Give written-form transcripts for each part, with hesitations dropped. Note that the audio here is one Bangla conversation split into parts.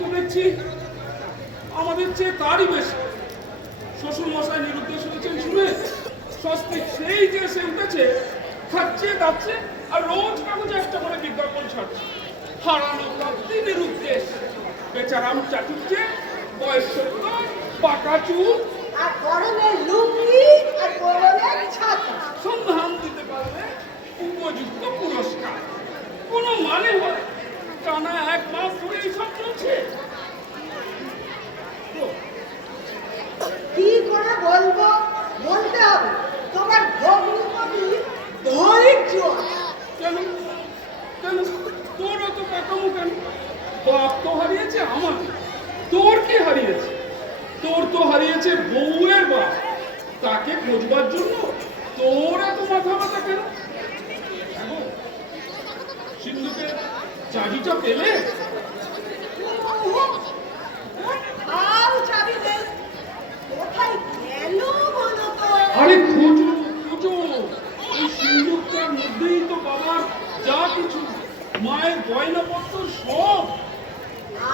তো দেখছি আমাদের চেয়ে তারই বেশি। শ্বশুর মশাই নিরুদ্দেশ হয়েছেন শুনে স্বস্তিক সেই যে এসে উঠেছে, খাচ্ছে দাচ্ছে আর রোজ কাগজে একটা করে বিজ্ঞাপন ছাড়ছে। হারানো প্রাপ্তি নিরুদ্দেশ, বেচারাম চাটুর্যে, বয়স 70, পাকা চুল আর গরমের লুঙ্গি আর গরমের ছাতা। সন্ধান দিতে পারলে উপযুক্ত পুরস্কার। কোনো মানে হয় টানা 1 মাস ধরে এইসব চলছে। কি করে বলবো? বলতে হবে তোমার ভগ্নিপতি ধৈর্য। কেন কেন তোর অত পাকামো কেন? বাপ তো হারিয়েছে আমাকে, তোর কি হারিয়েছে? তোর তো হারিয়েছে বউয়ের বাপ, তাকে খোঁজবার জন্য তোর এত মাথা ব্যথা কেন? সিন্ধুকের চাবিটা পেলে? আর চাবি নেই, কোথায় গেল বলো তো? আরে খোঁজো খোঁজো, এই সিন্ধুকটার মধ্যেই তো বাবার যা কিছু, মায়ের গয়নাপত্র সব।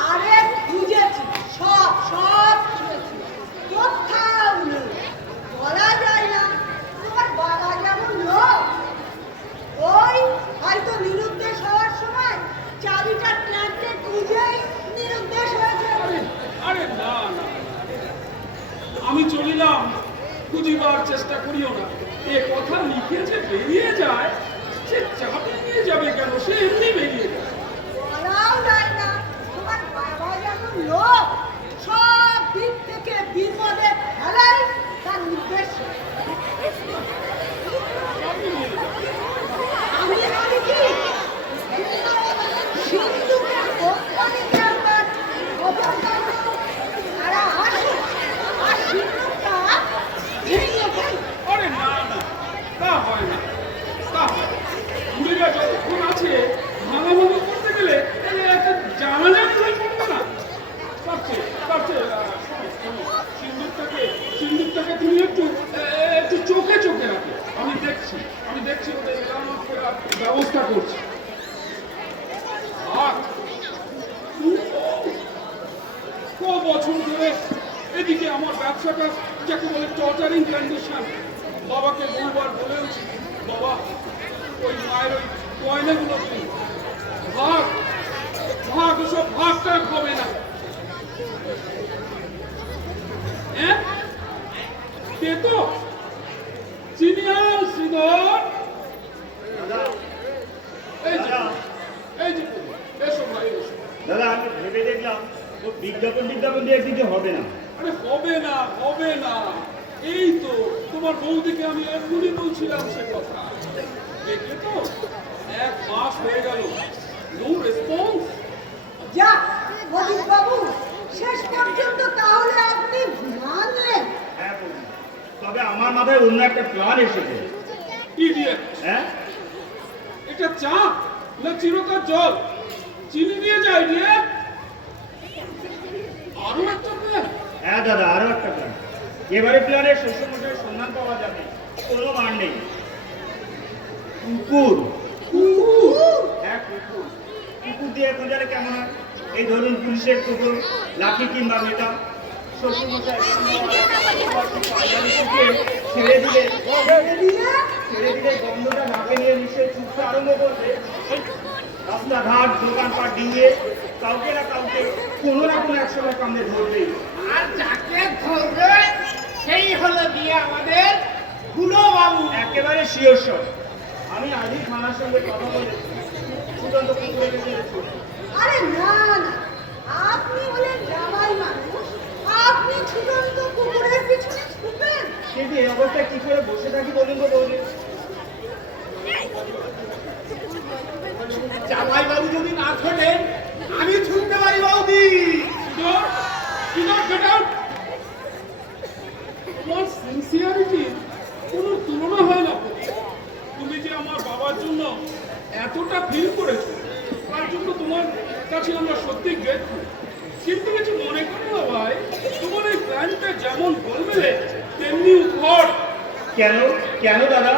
আরে খুঁজেছি, সব সব খুঁজেছি, কোথাও নেই। বলা যায় না, তোমার বাবা যেমন লোক, ওই হয়তো নিরুদ্দেশ হওয়ার সময় চাবিটা টানতে খুঁজেই নিরুদ্দেশ হয়েছে। আরে আরে না না, আমি চলিলাম, খুঁজিবার চেষ্টা করিও না। এ কথা লিখে যে বেরিয়ে যায়, সে চাবি নিয়ে যাবে কেন? সে এমনি বেরিয়ে যায়। বলাও যায় না, তোমার বাবা যেমন লোক, সব দিক থেকে বিপদে ফেলাই তার উদ্দেশ্য। চাবি নিয়ে যাবে। আমি জানি কি, সিন্ধুকে কোম্পানিতে একবার খবর দাও, তারা আসে আর সিন্ধুকটা ভেঙে ফেলে। আরে না না, তা হয় না, তা হয় না। বুড়িরা যতক্ষণ আছে ভাঙাভাঙি করতে গেলে তাহলে একটা জানাজানি হয়ে পড়বে না? তার চেয়ে, শোনো, সিন্দুকটাকে তুমি একটু একটু চোখে চোখে রাখো। আমি দেখছি ওদের মেরামত করার ব্যবস্থা করছি। আর ক বছর ধরে এদিকে আমার ব্যবসাটা যাকে বলে টর্চারিং কন্ডিশন। বাবাকে বহুবার বলেওছি, বাবা ওই মায়ের ওই গয়নাগুলো দিন, ভাগ ভাগ, ওসব ভাগটা হবে না। হ্যাঁ কে তো চিনিয়াম শ্রীধর, এই যে এসো ভাই এসো। দাদা আমি ভেবে দেখলাম ও বিজ্ঞাপন দিয়ে দিতে হবে না। আরে হবে না, এই তো তোমার বৌদিকে আমি এখনই বলছিলাম সে কথা। দেখলে তো 1 মাস হয়ে গেল, নো রেসপন্স। যা প্রদীপ বাবু, শেষ পর্যন্ত তাহলে আপনি মানলেন? হ্যাঁ বলুন, তবে আমার মাথায় অন্য একটা প্ল্যান এসেছে। ইডিয়েট, হ্যাঁ এটা চা না চিরকার জল? চিনি দিয়ে যায় ইডিয়েট। আরো একটা প্ল্যান? হ্যাঁ দাদা, আরো একটা প্ল্যান। এবারে প্ল্যানের শ্বশুরমশাইয়ের সন্ধান পাওয়া যাবে, কোনো মান নেই। কুকুর, হ্যাঁ কুকুর দিয়ে খোঁজালে কেমন হয়? এই ধরুন পুলিশের কুকুর, লাঠি কিংবা মেটা। শ্বশুরমশাই ছেড়ে দিলে গন্ধটা নাকে নিয়ে নিশ্চয়ই ছুটতে আরম্ভ করবে। রাস্তাঘাট দোকানপাট ডিঙিয়ে কাউকে না কাউকে কোনো না কোনো একসময় কামড়ে ধরবেই। আর যাকে ধরবে সেই হলো দিয়ে আমাদের গুলো বাবু। একেবারে শিওর। আমি আজই থানার সঙ্গে কথা বলেছি, ছুটন্ত কুকুরের ফেলেছি। আরে না না, আপনি হলেন জামাই মানুষ, আপনি ছুটন্ত কুকুরের পিছনে ছুটবেন? কিন্তু এই অবস্থায় কি করে বসে থাকি বলুন তো বৌদি? জামাই বাবু যদি না ছোটেন আমি ছুটতে পারি বৌদি। তোমার সিনসিয়ারিটির কোনো তুলনা হয় না। তুমি যে আমার বাবার জন্য এতটা ফিল করেছো, তার জন্য তোমার কাছে আমরা সত্যি গ্রেটফুল। কিন্তু কিছু মনে করো না ভাই, তোমার এই প্ল্যানটা যেমন বলবে তেমনি উদ্ভট। কেন কেন দাদা?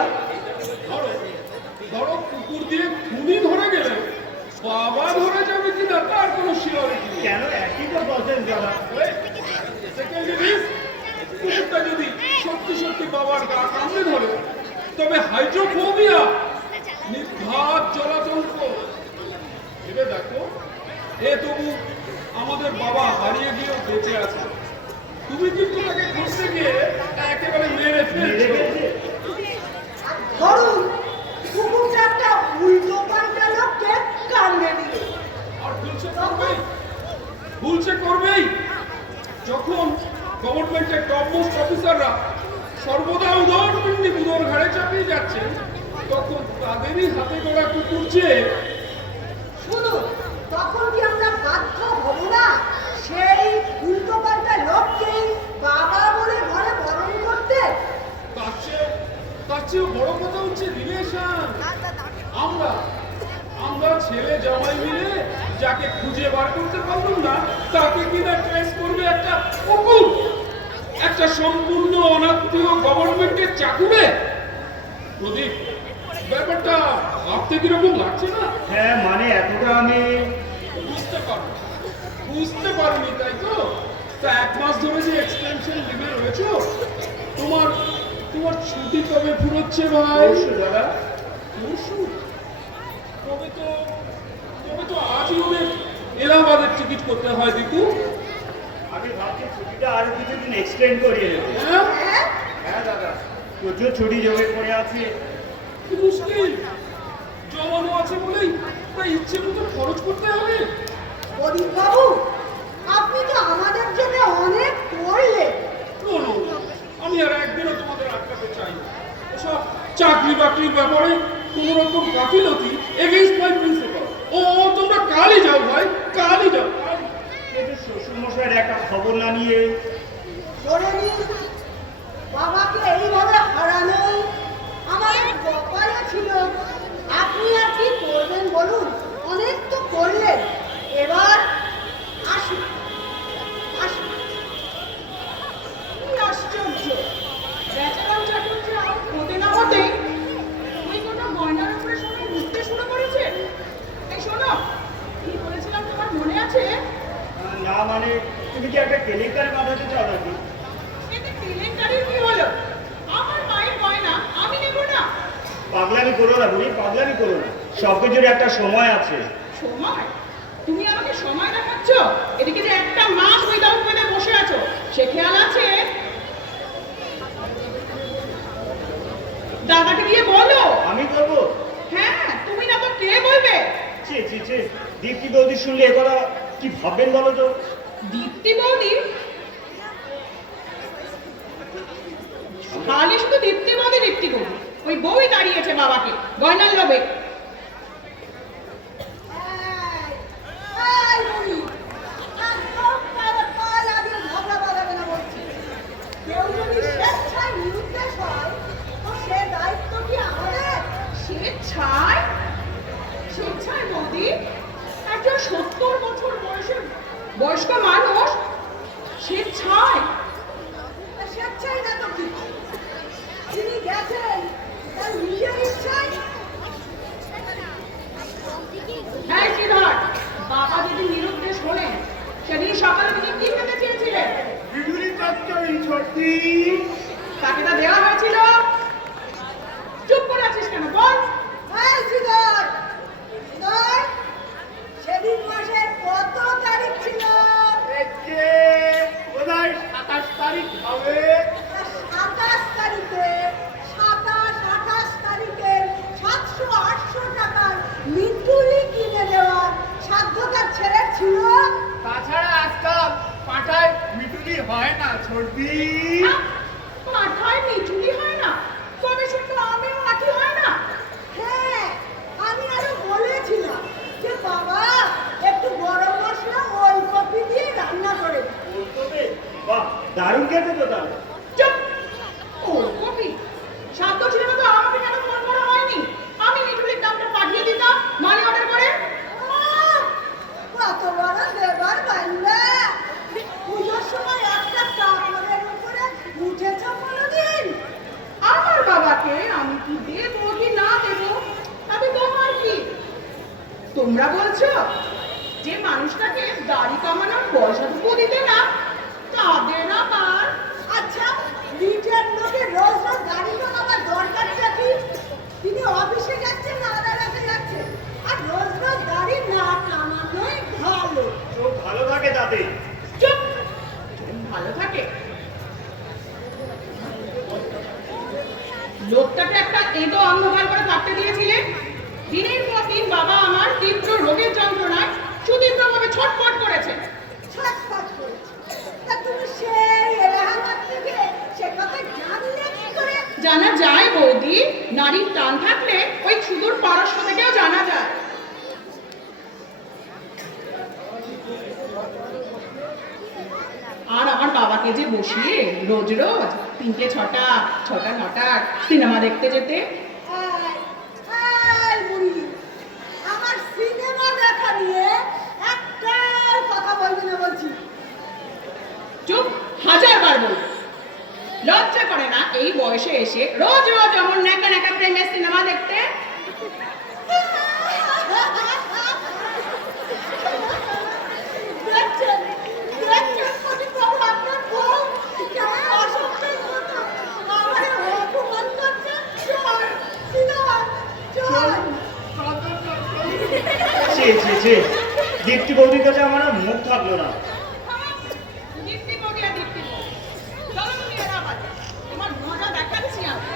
ধরো কুকুর দিয়ে খুনি ধরে গেলে বাবা ধরে যাবে কিনা তার কোনো সিওরিটি নেই। কেন একই তো প্রসেস দাদা? সেকেন্ড জিনিস, কুকুরটা যদি সত্যি সত্যি বাবার গা কামড়ে ধরে, তবে হাইড্রোফোবিয়া নির্ঘাত জলাতঙ্ক। ভেবে দেখো, এ তবু আমাদের বাবা হারিয়ে গিয়েও বেঁচে আছে, তুমি কিন্তু তাকে খুঁজতে গিয়ে একেবারে মেরে ফেলছো। আর ধরুন কুকুরটা একটা উল্টো পাল্টা লোককে কামড়ে দিল, আর ভুলছে করবেই। যখন গভর্নমেন্টের টপ মোস্ট অফিসাররা সর্বদা উদাহরণপিণ্ডি বুধোর ঘাড়ে চাপিয়ে যাচ্ছেন, তখন তাদেরই হাতে গড়া কুকুর চেয়ে শুনুন, তখন কি আমরা বাধ্য হব না সেই উল্টো পাল্টা লোককেই বাবা বলে ঘরে বরণ করতে? তার চেয়েও বড় কথা হচ্ছে রিলেশন। আমরা ছেলে জামাই মিলে যাকে খুঁজে বার করতে পারলাম না, তাকে কিনা ট্রেস করবে একটা কুকুর, একটা সম্পূর্ণ অনাত্মীয় গভর্নমেন্টের চাকুরে। প্রদীপ, ব্যাপারটা ভাবতে কিরকম লাগছে না? হ্যাঁ, মানে এতটা আমি বুঝতে পারিনি, তাই তো? তা 1 মাস ধরে যে এক্সটেনশন লিভে রয়েছো, তোমার ছুটি কবে ফুরোচ্ছে ভাই? পরশু দাদা। পরশু? তবে তো আজই ওদের এলাহাবাদের টিকিট করতে হয় দিকু। আমি ভাবছি ছুটিটা আরো কিছুদিন এক্সটেন্ড করিয়ে দেবো। হ্যাঁ, হ্যাঁ, হ্যাঁ দাদা, প্রচুর ছুটি জমে পড়ে আছে। কি মুশকিল। জমানো আছে বলেই তাই ইচ্ছে মতো খরচ করতে হবে। প্রদীপ বাবু, আপনি তো আমাদের জন্য অনেক করলেন। শোনো, আমি আর একদিনও তোমাদের আটকাতে চাই না। এসব চাকরি বাকরির ব্যাপারে কোনো রকম গাফিলতি এগেইনস্ট মাই প্রিন্সিপাল। তোমরা কালই যাও ভাই, কালই যাও। কিন্তু শ্বশুরমশাইয়ের একটা খবর না নিয়ে ধরে নিন, বাবাকে এইভাবে হারানোই আমাদের কপালে ছিল। আপনি আর কি করবেন বলুন? অনেক তো করলেন, এবার আসুন আসুন। কি আশ্চর্য! বেচারাম চাটুর্য আর হতে না হতে ওই গোটা গয়নার উপরে সবাই ঘুরতে শুরু করেছে। এই শোনো, কি বলেছিলাম তোমার মনে আছে? না, মানে তুমি কি একটা কেলেঙ্কারি বাঁধাতে চাও নাকি? এতে কেলেঙ্কারির কি হলো? আমার মায়ের গয়না আমি নেব না। পাগলামি করো না বুড়ি, পাগলামি করো না। সবকিছুর একটা সময় আছে। সময়? তুমি আমাকে সময় দেখাচ্ছ? এদিকে যে একটা মাস উইদাউট পেতে বসে আছো, সে খেয়াল আছে? দাদাকে দিয়ে বলো। আমি করবো? হ্যাঁ, তুমি না তো কে বলবে? ছি, দীপ্তি বৌদি শুনলে এ কথা কি ভাববেন বলো তো? দীপ্তি বৌদি? খালি শুধু দীপ্তি বৌদি ওই বউই দাঁড়িয়েছে বাবাকে গয়নার লোভে। এই বুড়ি, একদম তারা পায়ে লাগিয়ে ঝগড়া বাঁধাবে না বলছি। কেউ যদি স্বেচ্ছায় নিরুদ্দেশ হয়, তো সে দায়িত্ব কি আমাদের? স্বেচ্ছায়? স্বেচ্ছায় বৌদি? একজন 70 বছর বয়স্ক মানুষ স্বেচ্ছায়? স্বেচ্ছায় না তো কি? তিনি গেছেন তার নিজের ইচ্ছায়। হ্যাঁ সিদ্ধার্থ, বাবা যদি নিরুদ্দেশ হলেন, সেদিন সকালে তিনি কি খেতে চেয়েছিলেন? বিজুলি চচ্চড়ি ছোটি। তাকে তা দেওয়া হয়েছিল। চুপ করে আছিস কেন বল? এই সিদ্ধার, সিদ্ধার, সেদিন মাসের কত তারিখ ছিল? বোধহয় 27 তারিখ হবে। 27 তারিখে 27-28 তারিখে 700-800 টাকার মিতুলি কিনে দেওয়ার সাধ্য তার ছেলের ছিল। তাছাড়া আজকাল পাঠায় মিটুলি হয় না ছোটি। পাঠায় মিচুলি হয় না? তবে শুধু আমিও আঠি হয় না? হ্যাঁ, আমি আরো বলেছিলাম যে বাবা একটু গরম মশলা ওলকপি দিয়ে রান্না করে দিন। ওলকপি? বাহ, দারুণ খেতে তো তাহলে। চুপ! ওলকপি? সাধ্য ছিল না তো আমাকে কেন ফোন করা হয়নি? আমি মিচুলির দামটা পাঠিয়ে দিতাম মানি অর্ডার করে। আহ, কত বড় দেবার বান্দা! পুজোর সময় একটা কাপড়ের উপরে তোমরা বলছো যে মানুষটাকে দাড়ি কামানোর পয়সাটুকু দিতে না, তাদের আবার আচ্ছা, নিজের লোকে রোজ রোজ গাড়ি কামাবার দরকারটা কি? তিনি অফিসে যাচ্ছেন না আদালতে যাচ্ছেন, আর রোজ রোজ গাড়ি না কামানোই ভালো। চোখ ভালো থাকে তাতে। চুপ! ভালো থাকে। লোকটাকে একটা এঁটো অন্ধকার করে থাকতে দিয়েছিলেন। দিনের পর দিন বাবা আমার তীব্র রোগের যন্ত্রণায় সুতীব্রভাবে ছটফট করেছে। ছটফট করেছে। তা তুমি সেই এলাহাবাদ থেকে সে কথা জানলে কি করে? জানা যায় বৌদি, নারীর টান থাকলে ওই সুদূর পারস্য থেকেও জানা যায়। আর আমার বাবাকে যে বসিয়ে রোজ রোজ 3টে 6টা 6টা 9টার সিনেমা দেখতে যেতে। এই বুড়ি, আমার সিনেমা দেখা নিয়ে একটাই কথা বলবি না বলছি। চুপ! 1000বার বল। লজ্জা করে না এই বয়সে এসে রোজ রোজ এমন ন্যাকা ন্যাকা প্রেমের সিনেমা দেখতে? দেখছেন, দেখছেন প্রতিবাবু, আপনার বউ কেমন অসত্যের মতো আমারে অপমান করছে। চল, সিনেমা, চল। দীপ্তি বৌদির কাছে আমার আর মুখ থাকলো না। দীপ্তি বগিয়া দীপ্তি বউ। চলো তুমি এরা বাজে, তোমার মজা দেখাচ্ছি আমি।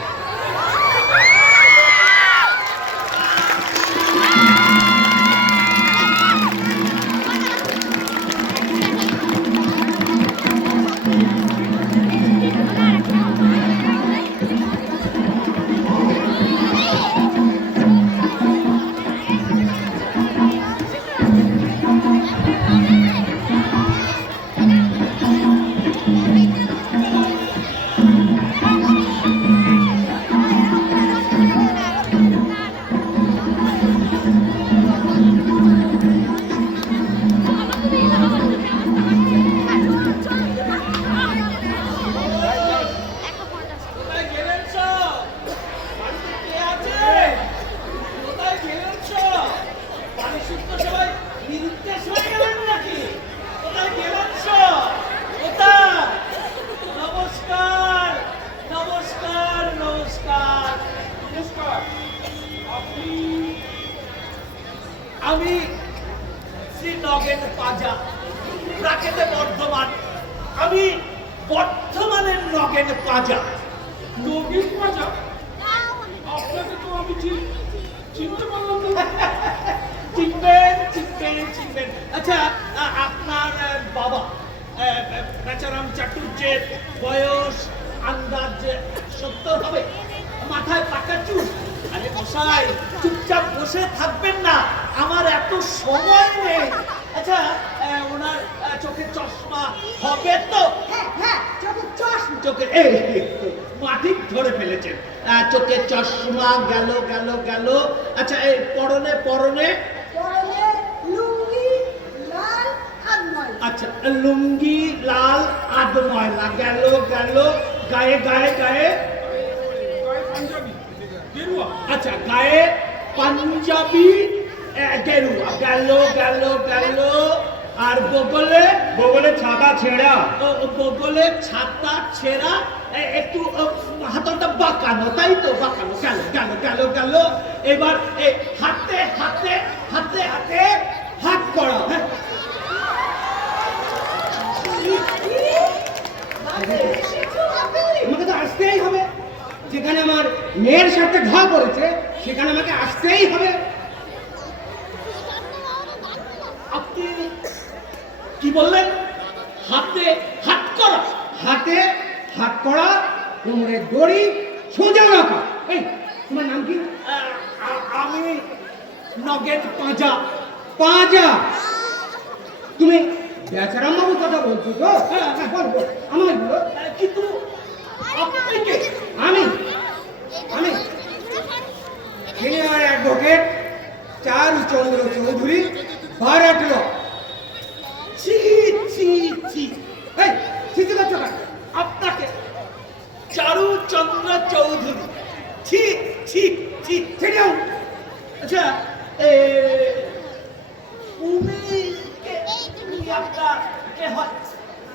কোথায় গেলেন সব? বাড়িতে কে আছে? কোথায় গেলেন সব? বাড়ি শুদ্ধ সবাই নিরুদ্দেশ হয়ে গেলেন নাকি? কোথায় গেলেন সব? কোথায়? নমস্কার, নমস্কার, নমস্কার, নমস্কার। আমি শ্রী নগেন পাজা, প্রাকেতে বর্ধমান। আমি বর্ধমানের নগেন পাজা। নগেন পাজা? আপনাকে তো আমি চিনতে পারলাম না। চিনবেন, চিনবেন, চিনবেন। আচ্ছা, আপনার বাবা বেচারাম চাটুর্যের বয়স আন্দাজ 70 হবে, মাথায় পাকা চুল। আরে মশাই, চুপচাপ বসে থাকবেন না, আমার এত সময় নেই। আচ্ছা, ওনার চোখে চশমা হবে তো? হ্যাঁ, হ্যাঁ, চোখের চশমা। চোখে মাটিক ধরে ফেলেছেন। চোখে চশমা গেল গেল গেল। আচ্ছা, এই পরনে পরনে পরনে লুঙ্গি লাল আর ময়লা। আচ্ছা, লুঙ্গি লাল আধ ময়লা গেল গেল। গায়ে গায়ে গায়ে আচ্ছা, গায়ে পাঞ্জাবি গেরুয়া গেল গেল গেল। আর বগলে বগলে ছাতা ছেঁড়া। বগলে ছাতা ছেঁড়া, একটু হাতটা বাঁকানো, তাই তো? বাঁকানো গেল গেল গেল গেল। এবার হাতে হাতে হাতে হাতে হাত করা। হ্যাঁ, আমাকে তো আসতেই হবে। যেখানে আমার মেয়ের সাথে ঘা পড়েছে সেখানে আমাকে আসতেই হবে। আপনি কি বললেন? হাতে হাত করা? হাতে হাত করা, কোমরে দড়ি, সোজা রাখা। এই, তোমার নাম কি? আমি নগেন পাঁজা। পাঁজা? তুমি বেচারাম বাবুর কথা বলছো তো? হ্যাঁ, বল বল, আমায় বলো। কিন্তু আপনি কে? আমি আমি সিনিয়র অ্যাডভোকেট চারুচন্দ্র চৌধুরী, বারাটলো। ছি ছি ছি! এই, শিখতে পারছো না? আপনাকে চারুচন্দ্র চৌধুরী, ছি ছি ছি! ছেড়েও। আচ্ছা, তা কে হয়?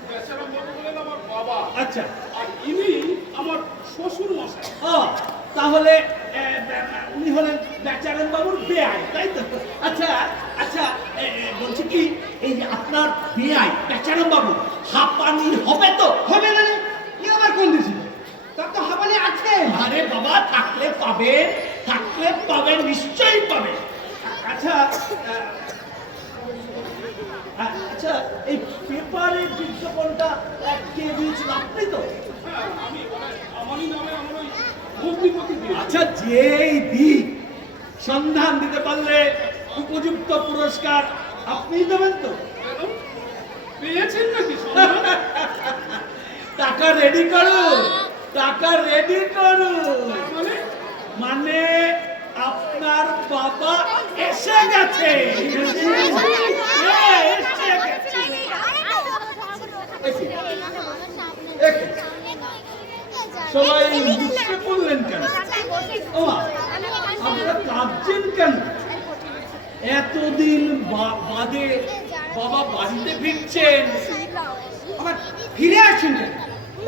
বেচারাম বাবু বলেন আমার বাবা, আচ্ছা, আর ইনি আমার শ্বশুর মশাই। ও তাহলে উনি হলেন বেচারাম বাবুর বেআই, তাই তো? আচ্ছা আচ্ছা, বলছি কি, এই যে আপনার বেআই বেচারাম বাবু হাঁপানি হবে তো? হবে না রে? কি আবার কোন দিছিল? তার তো হাঁপানি আছে। আরে বাবা, থাকলে পাবেন, নিশ্চয়ই পাবেন। আচ্ছা আচ্ছা, এই পেপারের বিজ্ঞাপনটা কে দিয়েছিল, আপনি তো? হ্যাঁ, আমারই নামে আমার ওই ভগ্নিপতি দিয়ে। আচ্ছা, যেই দিক সন্ধান দিতে পারলে উপযুক্ত পুরস্কার আপনিই দেবেন তো? পেয়েছেন নাকি সন্ধান? টাকা রেডি করুন, টাকা রেডি করুন। মানে মানে আপনার বাবা এসে গেছে। সবাই মুখে পড়লেন কেন? ও মা, আপনারা কাঁদছেন কেন? এতদিন বাদে বাবা বাড়িতে ফিরছেন। আবার ফিরে আসছেন কেন?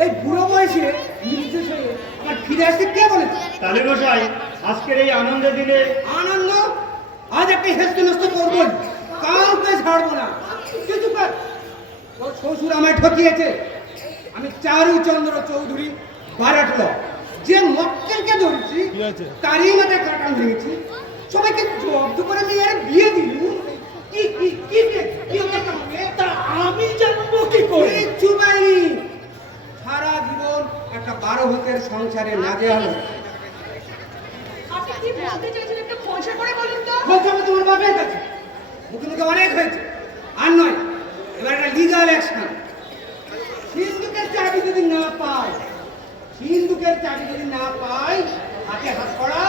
এই বুড়ো বয়সে নির্দেশ হয়ে আবার ফিরে আসতে কে বলেছে? তাহলে গোসাই, আজকের এই আনন্দের দিনে আনন্দ আজ একটা হেস্তে নষ্ট করবো, কাউকে ছাড়বো না। কিছু কর, তোর শ্বশুর আমায় ঠকিয়েছে। আমি চারুচন্দ্র চৌধুরী বারাটল, যে মক্কেলকে ধরেছি তারই মাথায় কাটান ভেঙেছি, সবাইকে জব্দ করে নিয়ে আর বিয়ে দিল। কি কি কি কি হতে পারে? তা আমি জানবো কি করে? কিচ্ছু পাইনি। সারা জীবন একটা 12 ভূতের সংসারে নাজেহাল হলো। আপনি কি বলতে চাইছেন একটু খোলসা করে বলুন তো? বলছো আমি তোমার বাপের কাছে, মুখে মুখে অনেক হয়েছে, আর নয়, এবার একটা লিগাল অ্যাকশন। সিন্ধুকের চাবি যদি না পাই, হাতে হাত করা,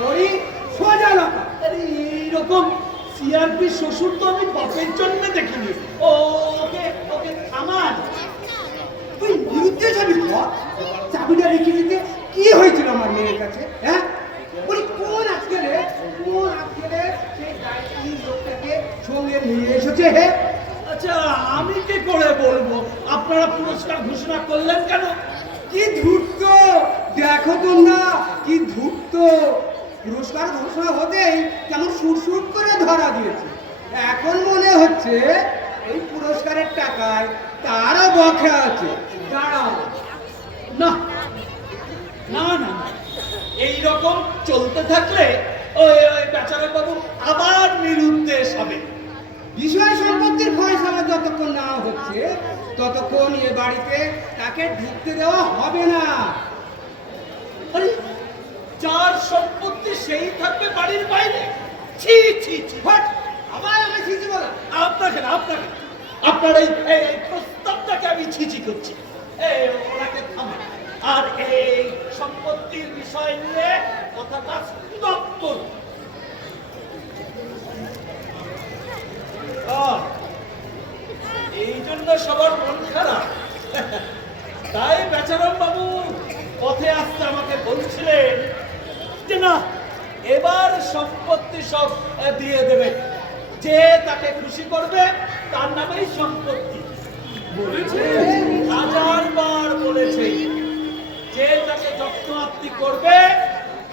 দড়ি, সোজা লতা। আরে এইরকম সিআরপি শ্বশুর তো আমি বাপের জন্মে দেখিনি। ওকে ওকে থামান। তুই বিরুদ্ধে যাবি কর। চাবিটা রেখে দিতে কি হয়েছিল আমার মেয়ের কাছে? হ্যাঁ, বলি কোন আজকে সেই দায়িত্বী লোকটাকে সঙ্গে নিয়ে এসেছে? হে, আচ্ছা, আমি কি করে বলবো? আপনারা পুরস্কার ঘোষণা করলেন কেন? কি ধূর্ত! দেখো তোমরা কি ধূর্ত! পুরস্কার ঘোষণা হতেই কেমন সুট করে ধরা দিয়েছে। এখন মনে হচ্ছে এই পুরস্কারের টাকায় তারও বকেয়া আছে। দাঁড়াও, না না না না, এইরকম চলতে থাকলে ওই বেচারা বাবু আবার নিরুদ্দেশ হবে। বিষয় সম্পত্তির ফয়সালা যতক্ষণ না হচ্ছে ততক্ষণ এ বাড়িতে তাকে ঢুকতে দেওয়া হবে না। আরে, যার সম্পত্তি সেই থাকবে বাড়ির বাইরে? ছি ছি ছি! হট! আবার আমি শিখি বলা? আপনাকে না, আপনার এই প্রস্তাবটাকে আমি ছিছি করছি। ওনাকে থামান, আর এই সম্পত্তির বিষয় নিয়ে কথাটা স্টপ করুন। এই জন্য সবার মন খারাপ। তাই বেচারাম বাবু পথে আসতে আমাকে বলছিলেন যে না, এবার সম্পত্তি সব দিয়ে দেবে, যে তাকে খুশি করবে তার নামেই সম্পত্তি। বলেছে 1000 বার বলেছে, যে তাকে যত্ন আত্মি করবে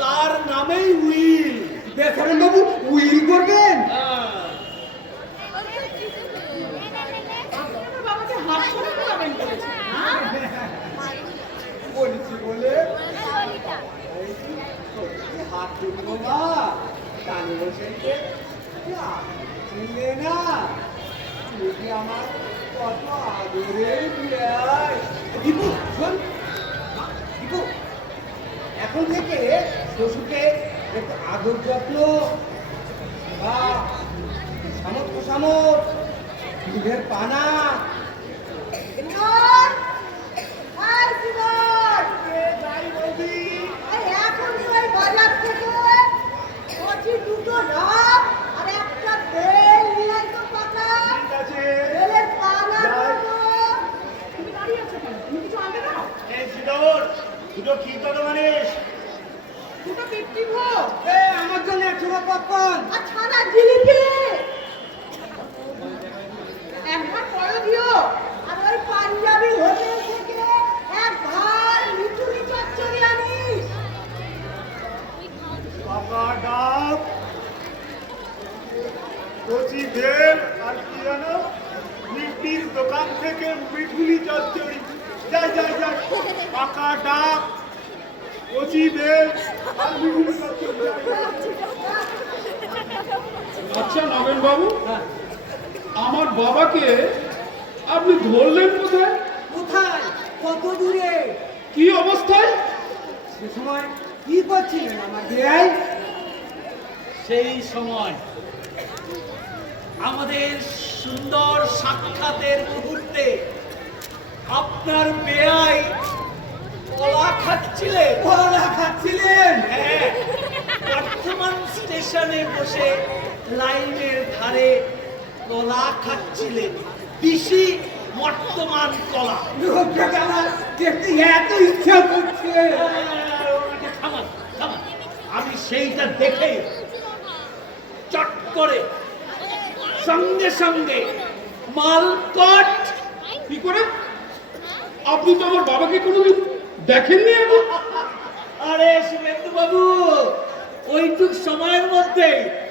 তার নামেই উইল। বেচারাম বাবু উইল করবেন? আপনার বাবাকে হাত করে করাবেন বলেছেন না? বলেছি বলে হাত তুলবো না, কানে বসে চিনলে না? তুই আমার কত আদরের বিয়াই। দীপু শোন, দীপু, এখন থেকে শ্বশুরকে একটু আদর যত্ন বা সামত দুধের পানা। সিমন! আর সিমন! এই এখন তুই বাজার থেকে কচি দুটো ডাব আর একটা তেল নিয়ে আয় তো পাকা। তেলের পানা দেবো। তুমি দাঁড়িয়ে আছো কেন? তুমি কিছু আনবে না? এই সিদর, দুটো কি কত মানিস? দুটো পেপটি ভোগ। আমার জন্য 100 পপকর্ন। আর ছানা জিলিপি। একবার কচি বেল আর কি জানো মিষ্টির দোকান থেকে মিঠুলি চচ্চড়ি যাই যাই যাই পাকা ডাক কচি বেল আর মিঠুলি চচ্চড়ি আচ্ছা নগেন বাবু, আমার বাবাকে আপনি ধরলেন কোথায়? কোথায়? কত দূরে? কি অবস্থায়? সে সময় কি করছিলেন আমার বেয়াই? সেই সময় আমাদের সুন্দর সাক্ষাতের মুহূর্তে আপনার বেয়াই কলা খাচ্ছিলেন। কলা খাচ্ছিলেন? হ্যাঁ, বর্ধমান স্টেশনে বসে লাইনের ধারে কলা খাচ্ছিলেন, দিশি বর্তমান কলা। লোকটাকে আমার দেখতে এত ইচ্ছা করছে। থামান, থামান। আমি সেইটা দেখে চট করে সঙ্গে সঙ্গে মালকট। কি করে? আপনি তো আমার বাবাকে কোনোদিন দেখেননি এখন? আরে শুভেন্দু বাবু, ওইটুক সময়ের মধ্যে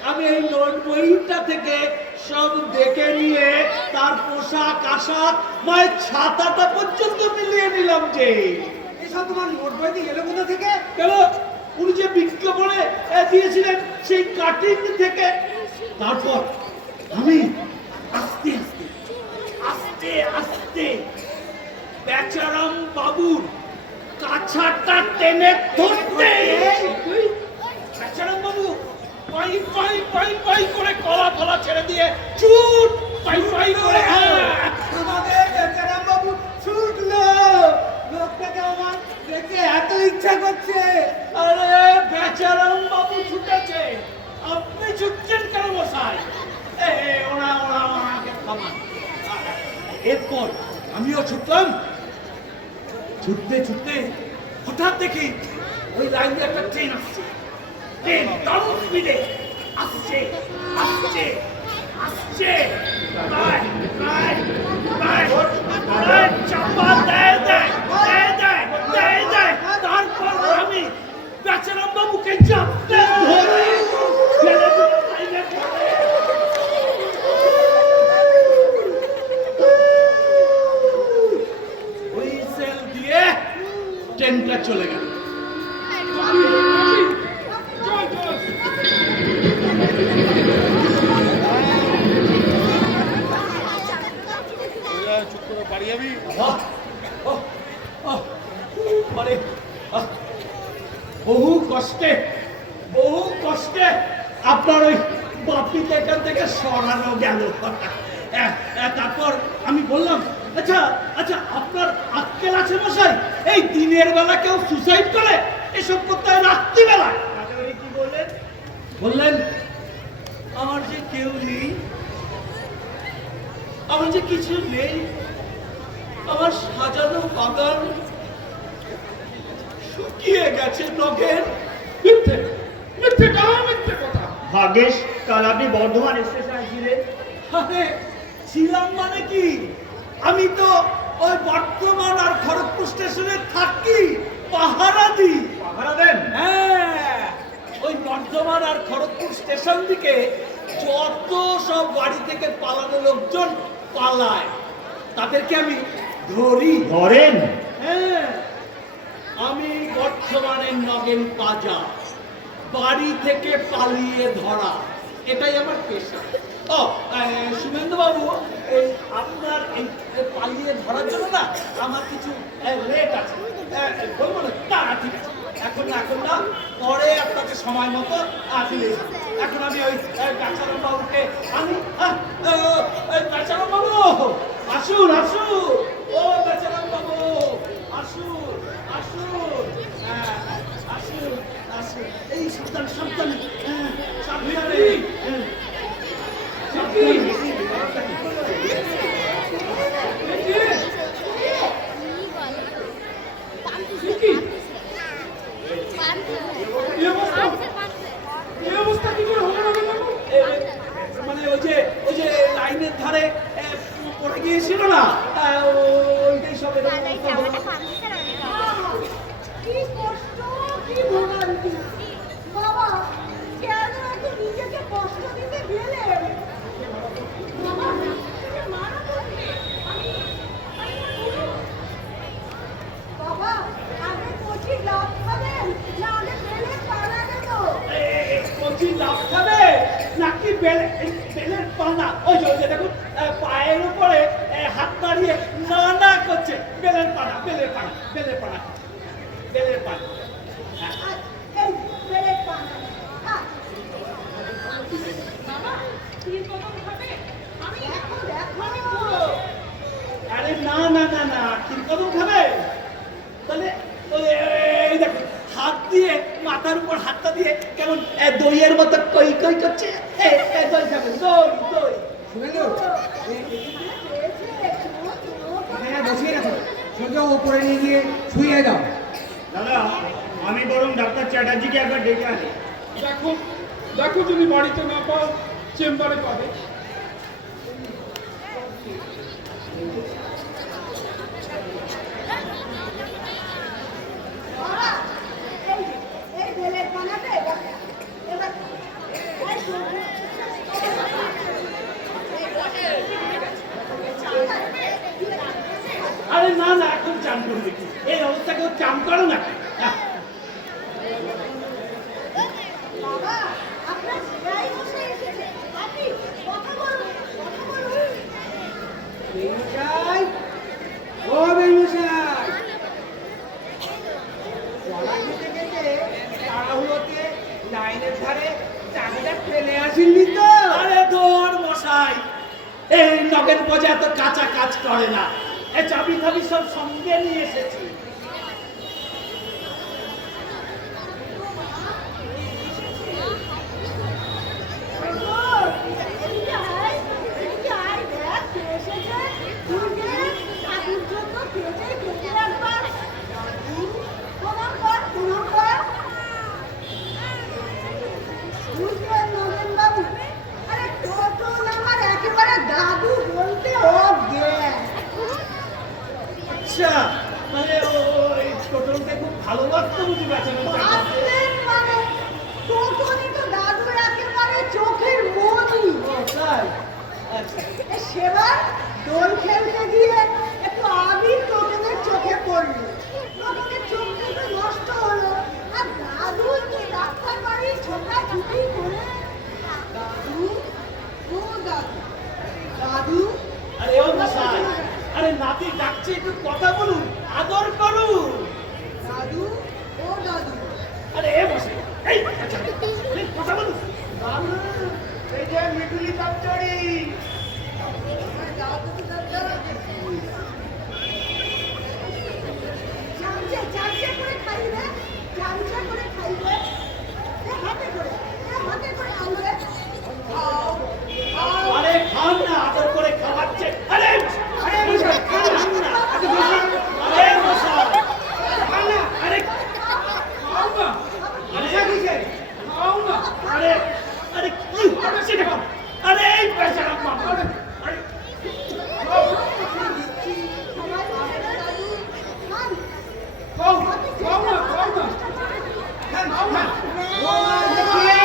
আমি এই নোট বইটা থেকে সব দেখে নিয়ে তার পোশাক আশাক মায়ের ছাতাটা পর্যন্ত মিলিয়ে নিলাম। যে এসব তোমার নোট বইতে এলো কোথা থেকে? কেন, উনি যে বিজ্ঞাপনে দিয়েছিলেন সেই কাটিং থেকে। তারপর আমি আস্তে আস্তে আস্তে আস্তে বেচারাম বাবুর কাছাটা টেনে ধরতে বেচারাম বাবু পাই পাই পাই পাই করে কলা কলা ছেড়ে দিয়ে চুট পাই পাই করে আমাদের বেচারাম বাবু ছুটলো। লোকটাকে আমার দেখে এত ইচ্ছা করছে। আরে বেচারাম বাবু ছুটেছে, আপনি ছুটছেন কেন মশাই? ওরা ওরা আমাকে থামান। এরপর আমিও ছুটলাম। ছুটতে ছুটতে হঠাৎ দেখি ওই লাইনে একটা ট্রেন আসছে। ট্রেন দারুণ স্পিডে আসছে আসছে আসছে, প্রায় প্রায় প্রায় প্রায় চাপা দেয় দেয় দেয় দেয় দেয় দেয়। তারপর আমি বেচারাম বাবুকে চাপতে ধরে ফেলে দিলাম লাইনের ধারে। হুইসেল দিয়ে ট্রেনটা চলে গেল। চল চল। আহ, আহ, আহ, মানে আহ, বহু কষ্টে আপনার ওই বাপিকে এখান থেকে সরানো গেল। তারপর আমি বললাম, আচ্ছা আচ্ছা, আপনার আক্কেল আছে মশাই? এই দিনের বেলা কেউ সুসাইড করে, এসব করতে হয় রাত্রিবেলা। কি বললেন? বললেন, আমার যে কেউ নেই, আমার যে কিছু নেই, আমার সাজানো বাগান শুকিয়ে গেছে নগেন। মিথ্যে মিথ্যে কথা, মিথ্যে কথা। ভাগেশ, কাল আপনি বর্ধমান স্টেশনে ছিলেন। আরে ছিলাম মানে কি, আমি তো ওই বর্ধমান আর খড়গপুর স্টেশনে থাকি, পাহারা দিই। পাহারা দেন? হ্যাঁ, ওই বর্ধমান আর খড়গপুর স্টেশন থেকে যত সব বাড়ি থেকে পালানো লোকজন পালায়, তাদেরকে আমি ধরি। ধরেন? হ্যাঁ, আমি বর্ধমানের নগেন পাজা, বাড়ি থেকে পালিয়ে ধরা, এটাই আমার পেশা। ও শুভেন্দু বাবু, এই আপনার এই পালিয়ে ধরার জন্য না আমার কিছু লেট আছে, বলবো না? না ঠিক আছে, এখন না এখন না, পরে আপনাকে সময় মতো আসলে। এখন আমি ওই বেচারাম বাবুকে আমি বেচারাম বাবু আসুন আসুন, ও বেচারাম বাবু আসুন আসুন, আসুন আসুন, এই সাবধান সাবধান সাবধানে। এই অবস্থা কি করে হলো নগেন বাবু? মানে ওই যে লাইনের ধারে পড়ে গিয়েছিল না, ওইটাই সব এরকম অবস্থা হলো। কি কষ্ট, কি ভোগান্তি। বাবা, বেলের পানা ওই যে দেখুন পায়ের উপরে হাত দাঁড়িয়ে না করছে বেলের পানা বেলের পানা বেলের পানা বেলের পানা আর এই বেলের পানা খা। বাবা ক্ষীর কদম খাবে? আমি দেখো আমি দেখো বুড়ো। আরে না ঠিক কদম খাবে তাহলে এই দেখো হাত দিয়ে মাথার উপর হাতটা দিয়ে কেমন দইয়ের মতো কই করছে দই খাবে দই শুভেন্দু পেয়েছে এখানে বসিয়ে রাখো, সোজা উপরে নিয়ে গিয়ে শুয়ে দাও। দাদা আমি বরং ডাক্তার চ্যাটার্জিকে একবার ডেকে আনি। দেখো দেখো যদি বাড়িতে না পাও চেম্বারে পাবে। বাবা এই যে, এই বেলের পানাটা এবার এবার এই আরে না এখন চান করবে কি এই অবস্থা কেউ চান করো না বাবা আপনার সেলাই বসে এসেছে আপনি কথা বলুন কথা বলুন বেনুসাই, ও বেনুসাই, গলা খেতে খেতে তাড়াহুড়োতে লাইনের ধারে চাবিটা ফেলে আসেননি তো? আরে তোর মশাই এই নগের বোঝা তো কাঁচা কাজ করে না এ চাবি ফাবি সব সঙ্গে নিয়ে এসেছি দাদু বলতে ও জ্ঞান আচ্ছা মানে ওই টোটলকে খুব ভালোবাসতো বুঝি বেচানো বাঁচতেন মানে তখনই তো দাদুর একেবারে চোখের মনি তাই আচ্ছা সেবার দোল খেলতে গিয়ে একটু আবির টোটনের চোখে পড়লো টোটনের চোখ দুটো নষ্ট হলো আর দাদু তো ডাক্তার বাড়ি ছোটাছুটি করে দাদু ও দাদু দাদু আরে ও মশাই আরে নাতি ডাকছে একটু কথা বলুন আদর করুন দাদু ও দাদু আরে এ মশাই এই আচ্ছা, এই কথা বলুন বাবু এই যে মিঠুলি চচ্চড়ি। দাদু চামচে চামচে করে খাইবে চামচে করে খাইবে হাতে করে আনবে খাও খাও আরে খান না আদর করে খাওয়াচ্ছে আরে আরে মশাই, খান না, এত বেশি আরে মশাই খান না। আরে খাও না মশা কিসের? খাও না। আরে আরে কি হচ্ছে দেখো আরে এই বেচারা বাবা আরে আরে সবাই বলে দাদু খান খাও খাও না খাও না। খান, খান। ও দেখিয়ে।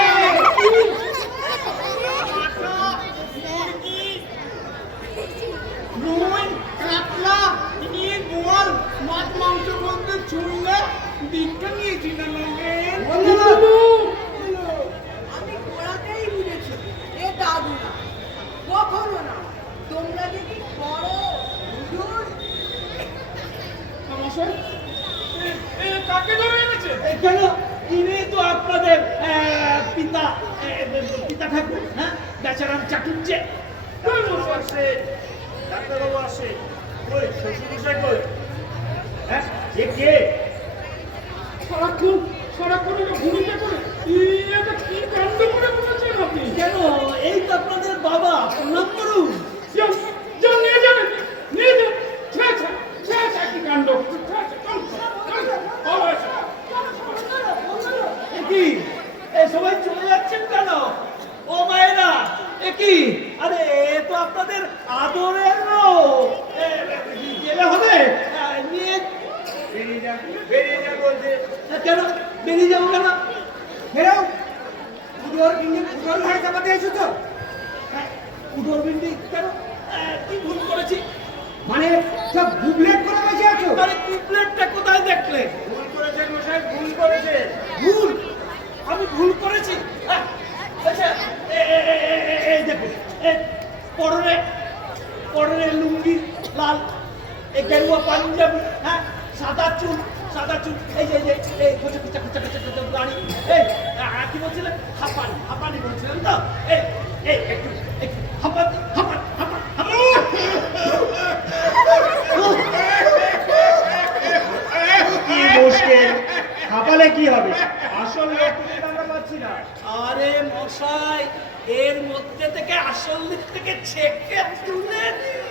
রুই কাতলা নিয়ে গোয়াল মাছ মাংস বলতে ছুঁড়লে দিকটা নিয়েছি না নগেন। আমি গোড়াতেই বুঝেছি এ দাদু না কখনো না তোমরা দেখি করো হুজুর মশাই কাকে ধরে এনেছে? এই কেন ইনি তো আপনাদের পিতা পিতা ঠাকুর হ্যাঁ বেচারাম চাটুর্যে আসে ডাক্তারবাবু আসে ওই শ্বশুরমশাই কই হ্যাঁ কে সারাক্ষণ এটা ঘুরিতে করে এটা কি কাণ্ড করে বলেছেন আপনি? কেন এই তো আপনাদের বাবা প্রণাম করুন যান যান নিয়ে যাবেন নিয়ে যান কি কাণ্ড কি সবাই চলে যাচ্ছেন কেন ও মায়েরা কি আরে এ তো আপনাদের আদরের লোক গেলে হবে নিয়ে বেরিয়ে যা বলছে। কেন বেরিয়ে যাবো কেন ফেরাও, উদর বিন্দু উদর ঘাড়ে চাপাতে এসেছো? উদর বিন্দি কেন কি ভুল করেছি মানে সব বুবলেট করে বসে আছো? আরে টিপলেটটা কোথায় দেখলে ভুল করেছেন মশাই ভুল করেছে। ভুল আমি ভুল করেছি আচ্ছা গেরুয়া পাঞ্জাবি, হ্যাঁ, সাদা চুল, এই যে এই খোঁচা দাড়ি, এই কি বলছিলেন? হাঁপানি বলছিলেন তো? এই একটু হাঁপানি। কি মুশকিল, হাঁপালে কি হবে? আসল লোকটাকে আমরা পাচ্ছি না। আরে মশাই, এর মধ্যে থেকে আসল দিক থেকে ছেঁকে তুলে দিন।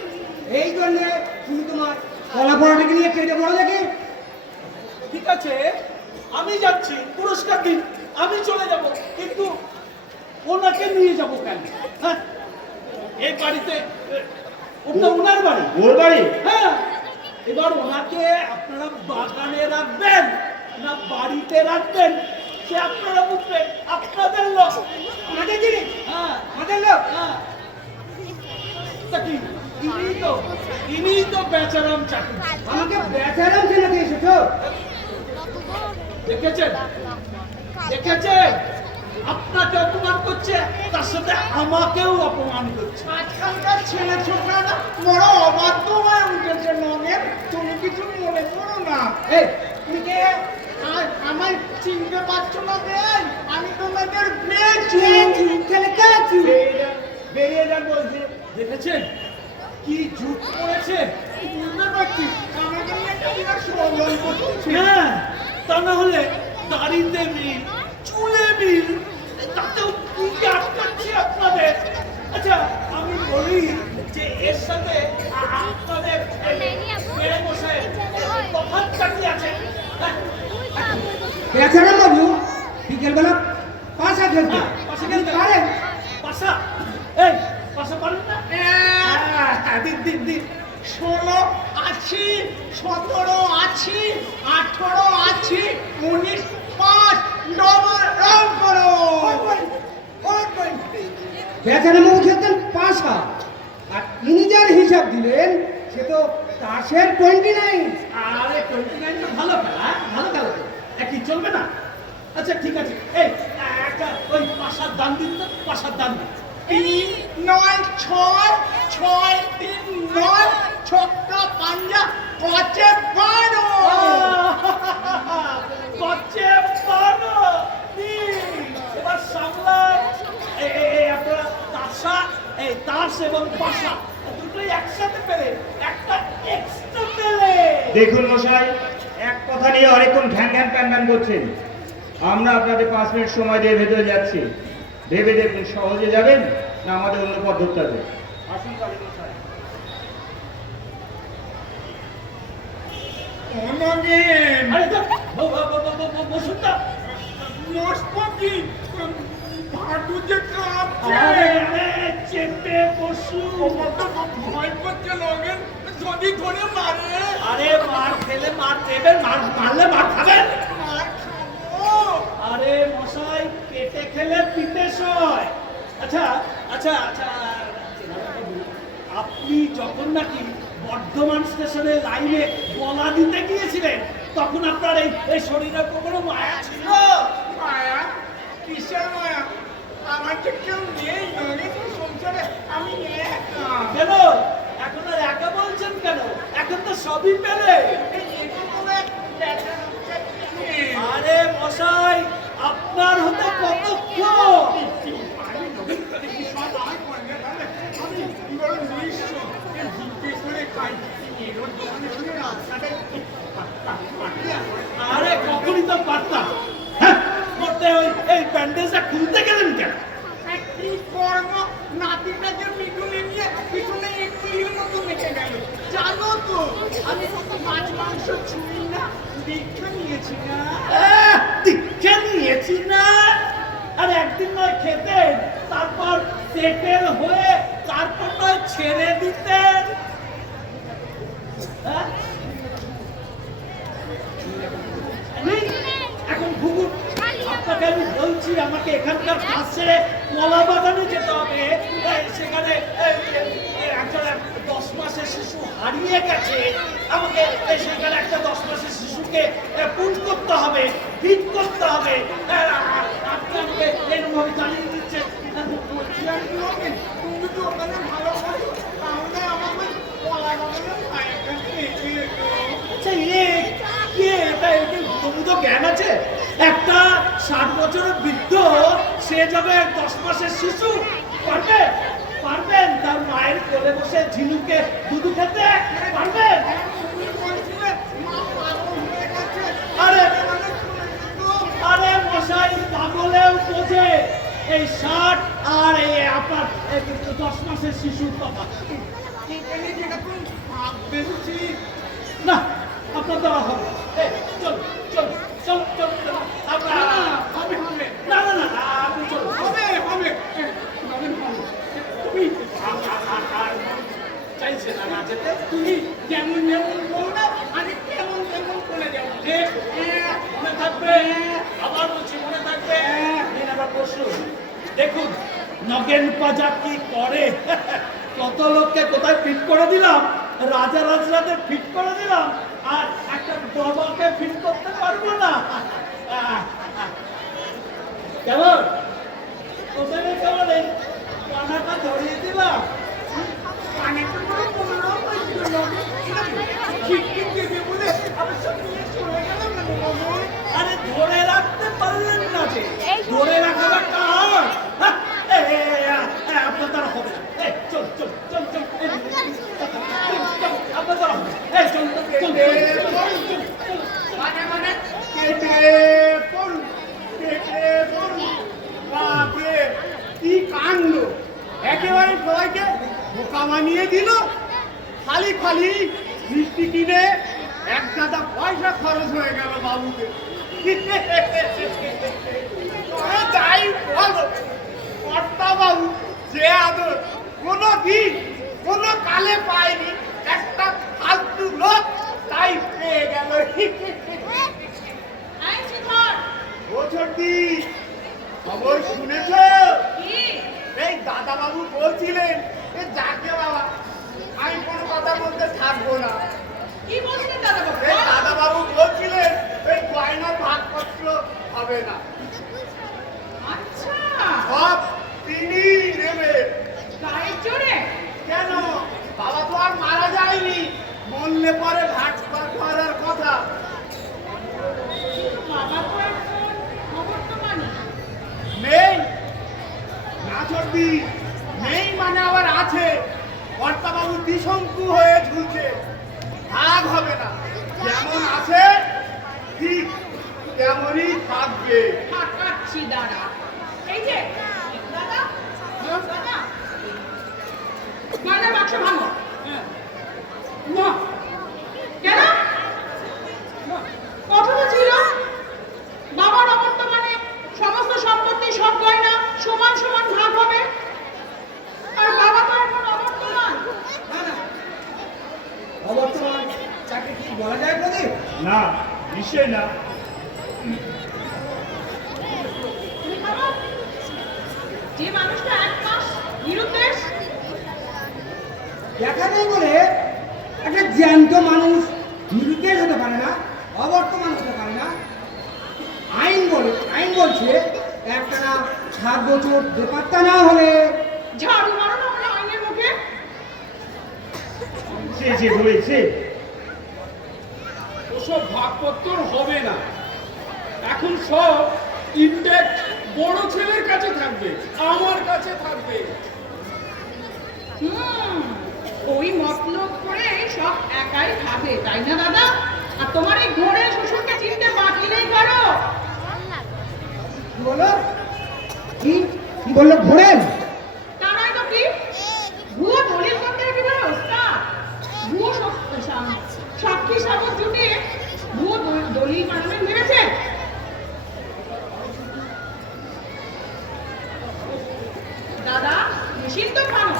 এই জন্য তুমি তোমার কলাপড়াটাকে নিয়ে কেটে বড় দেখে ঠিক আছে, আমি যাচ্ছি, পুরস্কার দিন, আমি চলে যাব, কিন্তু ওনাকে নিয়ে যাব কেন? হ্যাঁ, এই বাড়িতে ওটা ওনার বাড়ি। ওর বাড়ি? হ্যাঁ, এবার ওনাকে আপনারা বাগানে রাখবেন না বাড়িতে রাখবেন সে আপনারা বুঝবেন, আপনাদের লোক। আমাদের জিনিস, হ্যাঁ, আমাদের লোক। হ্যাঁ। তা কি, ইনিই তো বেচারাম চাকরি। আমাকে বেচারাম ছেলেকে এসেছো। দেখেছেন আপনাকে অপমান করছে, তার সাথে আমাকেও অপমান করছে। আজকালকার ছেলে ছোকরারা বড় অবাধ্য হয়ে উঠেছে নগেন, তুমি কিছু মনে করো না। এই তুমি কে? আর আমায় চিনতে পারছো না বেন? আমি তোমাদের পেয়েছি। ছেলে কে আছি? বেরিয়ে যান বলছি। দেখেছেন কি যুগ পড়েছে? বুঝতে পারছি আমাকে নিয়ে একটা বিরাট ষড়যন্ত্র চলছে। হ্যাঁ, তা না হলে দাড়িতে মিল, চুলে মিল, তাতেও কি আটকাচ্ছি আপনাদের? আচ্ছা, আমি বলি যে এর সাথে আপনাদের মেয়ে বসে তফাৎটা কি আছে? হ্যাঁ, বেচারাম বাবু বিকেলবেলা পাশা খেলতে পাশা খেলতে পারেন? পাশা, এই পাশা পারেন না? দিন 16 আছি, 17 আছি, 18 আছি, 19 5 ডবল রাউন্ড করো। বেচারাম বাবু খেলতেন পাশা, আর ইনি যার হিসাব দিলেন সে তো তাসের 29। আরে 29 তো ভালো খেলা, ভালো খেলা তো। কি চলবে না? আচ্ছা ঠিক আছে, এই একটা ওই পাশার দান দিন তো, পাশার দান দিন। 3 9 6 6 3 9 ছক্কা পাঞ্জা পাঁচে 12। কচ্ছে পানো এবার সামলান। এই আপনারা তাস এবং পাশা দুটোই একসাথে পেলে, একটা এক্সট্রা পেলে। দেখুন মশাই, এক কথা নিয়ে অনেকক্ষণ ঘ্যান প্যান করছেন। আমরা আপনাদের 5 মিনিট সময় দিয়ে ভেতরে যাচ্ছি। ভেবে দেখুন সহজে যাবেন না আমাদের অন্য পদ্ধতি আছে। আসুন কালী মশাই। অনগেন আরে তো বসুন না। মস্তি ভাটু যে কাঁপছে। আরে চেপে বসুন। ভয় করছে লগেন, যদি ধরে মারে আরে মার খেলে মার দেবেন, মারলে মার খাবেন। মার খাবো। আরে মশাই, পেটে খেলে পিঠে সয়। আচ্ছা, আপনি যখন নাকি বর্ধমান স্টেশনের লাইনে বলা দিতে গিয়েছিলেন, তখন আপনার এই শরীরের কোনো মায়া ছিল? মায়া? কিসের মায়া? আমার যে কেউ নেই লগেন সংসারে, আমি একা। কেন এখন আর একা বলছেন কেন? এখন তো সবই পেলে। আরে মশাই, আপনার হতে কতক্ষণ? আরে কখনই তো পারতাম। হ্যাঁ, করতে এই ব্যান্ডেজটা খুলতে গেলেন কেন? কি করবো, নাতিটা যে মিটুলে নিয়ে পিছনে ইটুলির মতো মেখে গেল। জানো তো আমি মাছ মাংস ছুঁই না, দীক্ষা নিয়েছি না। দীক্ষা নিয়েছি না? আর একদিন নয় খেতেন, তারপর সেটেল হয়ে তারপর নয় ছেড়ে দিতেন। হ্যাঁ? এখন ঘুঘু আপনাকে আমি বলছি, আমাকে এখানকার কাছে কলা বাগানে যেতে হবে। সেখানে একটা 10 মাসের শিশু হারিয়ে গেছে। আমাকে সেখানে একটা 10 মাসের শিশুকে পুট করতে হবে, ফিট করতে হবে। আপনি আমাকে এরকমভাবে চালিয়ে দিচ্ছেন। তুমি তো ওখানে ভালো করো, তাহলে আমাকে কলা বাগানে আচ্ছা এটা বুধো জ্ঞান আছে? একটা 60 বছরের বৃদ্ধ সে যাবে 10 মাসের শিশু পারবেন তার মায়ের কোলে বসে ঝিনুকে দুধু খেতে পারবেন? আরে মশাই পাগলেও বোঝে এই 60 আর এই আপনার 10 মাসের শিশুর কথা। না আপনার দ্বারা হবে চল চল চল চল চল আমরা না না না আপনি চল হবে তুমি চাইছে না যেতে তুমি যেমন যেমন বলবে আমি তেমন তেমন করে যাবো ঠিক মনে থাকবে আবার বলছি মনে থাকবে দিন আবার পরশু দেখুন নগেন পাজা কি করে কত লোককে কোথায় ফিট করে দিলাম রাজা রাজরাতে ফিট করে দিলাম আর একটা বাবাকে ফিট করতে পারবো না কেমন কোথায় কেমন এই কানাটা ধরিয়ে দিলাম কানে তো কোনো প্রবলেম হয়েছিল না ঠিক দেবে বলে আমি সব নিয়ে চলে গেলাম না বাবু আরে ধরে রাখতে পারলেন না যে ধরে রাখাটা কার আপনার দ্বারা হবে না চল চল চল চল আপনার দ্বারা হবে চল চল মানে কেটে পড়ু বাপরে কি কাণ্ড একেবারে সবাইকে বোকা বানিয়ে দিল খালি মিষ্টি কিনে এক গাদা পয়সা খরচ হয়ে গেল বাবুকে তবে যাই বলো কর্তা বাবু যে আদর কোনো দিন কোনো কালে পায়নি একটা ফালতু লোক তাই পেয়ে গেল এই শিখর, ও ছোটি খবর শুনেছ কি? এই দাদা বাবু বলছিলেন এ যাকে বাবা আমি কোনো কথা বলতে থাকবো না কি বলছিলেন দাদাবাবু? এই দাদা বাবু বলছিলেন এই গয়নার ভাগপত্র হবে না আচ্ছা, সব তিনি নেবে গায়ের জোরে? কেন বাবা তো আর মারা যায়নি মরলে পরে ভাগ করার কথা বাবা তো এখন অবর্তমানে। নেই না ছোটি নেই মানে আবার আছে কর্তাবাবু দ্বিশঙ্কু হয়ে ঝুলছে ভাগ হবে না যেমন আছে ঠিক তেমনই থাকবে থাকাচ্ছি দাঁড়া। এই যে দাদা, দাদা, গয়নার বাক্স ভাঙো। না কেন? কথাটা ছিল বাবার অবর্তমানে সমস্ত সম্পত্তি সব গয়না সমান সমান ভাগ হবে, আর বাবা তো এখন অবর্তমান। অবর্তমান তাকে কি বলা যায় প্রদীপ? না নিশ্চয় না তুমি ভাবো, যে মানুষটা 1 মাস নিরুদ্দেশ, দেখা নেই বলে একটা জ্যান্ত মানুষ নিরুদ্দেশ হতে পারে না, অবর্তমান হতে পারে না। আইন বলছে একটা না 7 বছর বেপাত্তা না হলে ঝাড়ু মারো না আমরা আইনের মুখে। সে বলেছে ওসব ভাগপত্র হবে না এখন সব ইনডেক্ট বড় ছেলের কাছে থাকবে আমার কাছে থাকবে ওই মতলব করে সব একাই খাবে, তাই না দাদা? আর তোমার এই ঘোরে শ্বশুরকে চিনতে বাকি নেই করো। কি বলো? কি কি বললো ঘোরেন? তা নয় তো কি? ভুয়ো দলিল করতে একেবারে ওস্তাদ। ভুয়ো সাক্ষী সাবত জুটিয়ে ভুয়ো দলিল বানাবেন ভেবেছে? দাদা নিশ্চিন্ত খানো।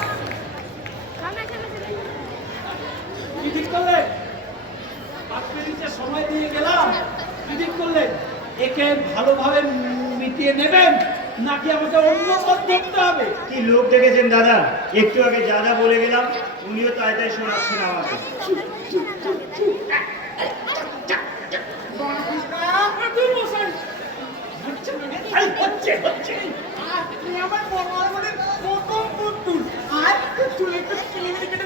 কি ঠিক করলেন 5 মিনিটের সময় দিয়ে গেলাম কি ঠিক করলেন একে ভালোভাবে মিটিয়ে নেবেন নাকি আমাকে অন্য পথ দেখতে হবে? কি লোক দেখেছেন দাদা একটু আগে যা যা বলে গেলাম উনিও তাই তাই শোনাচ্ছেন আমাকে এই হচ্ছে আপনি আমার বড় বলে প্রথম পুতুল আর একটু চুলে একটু কেটে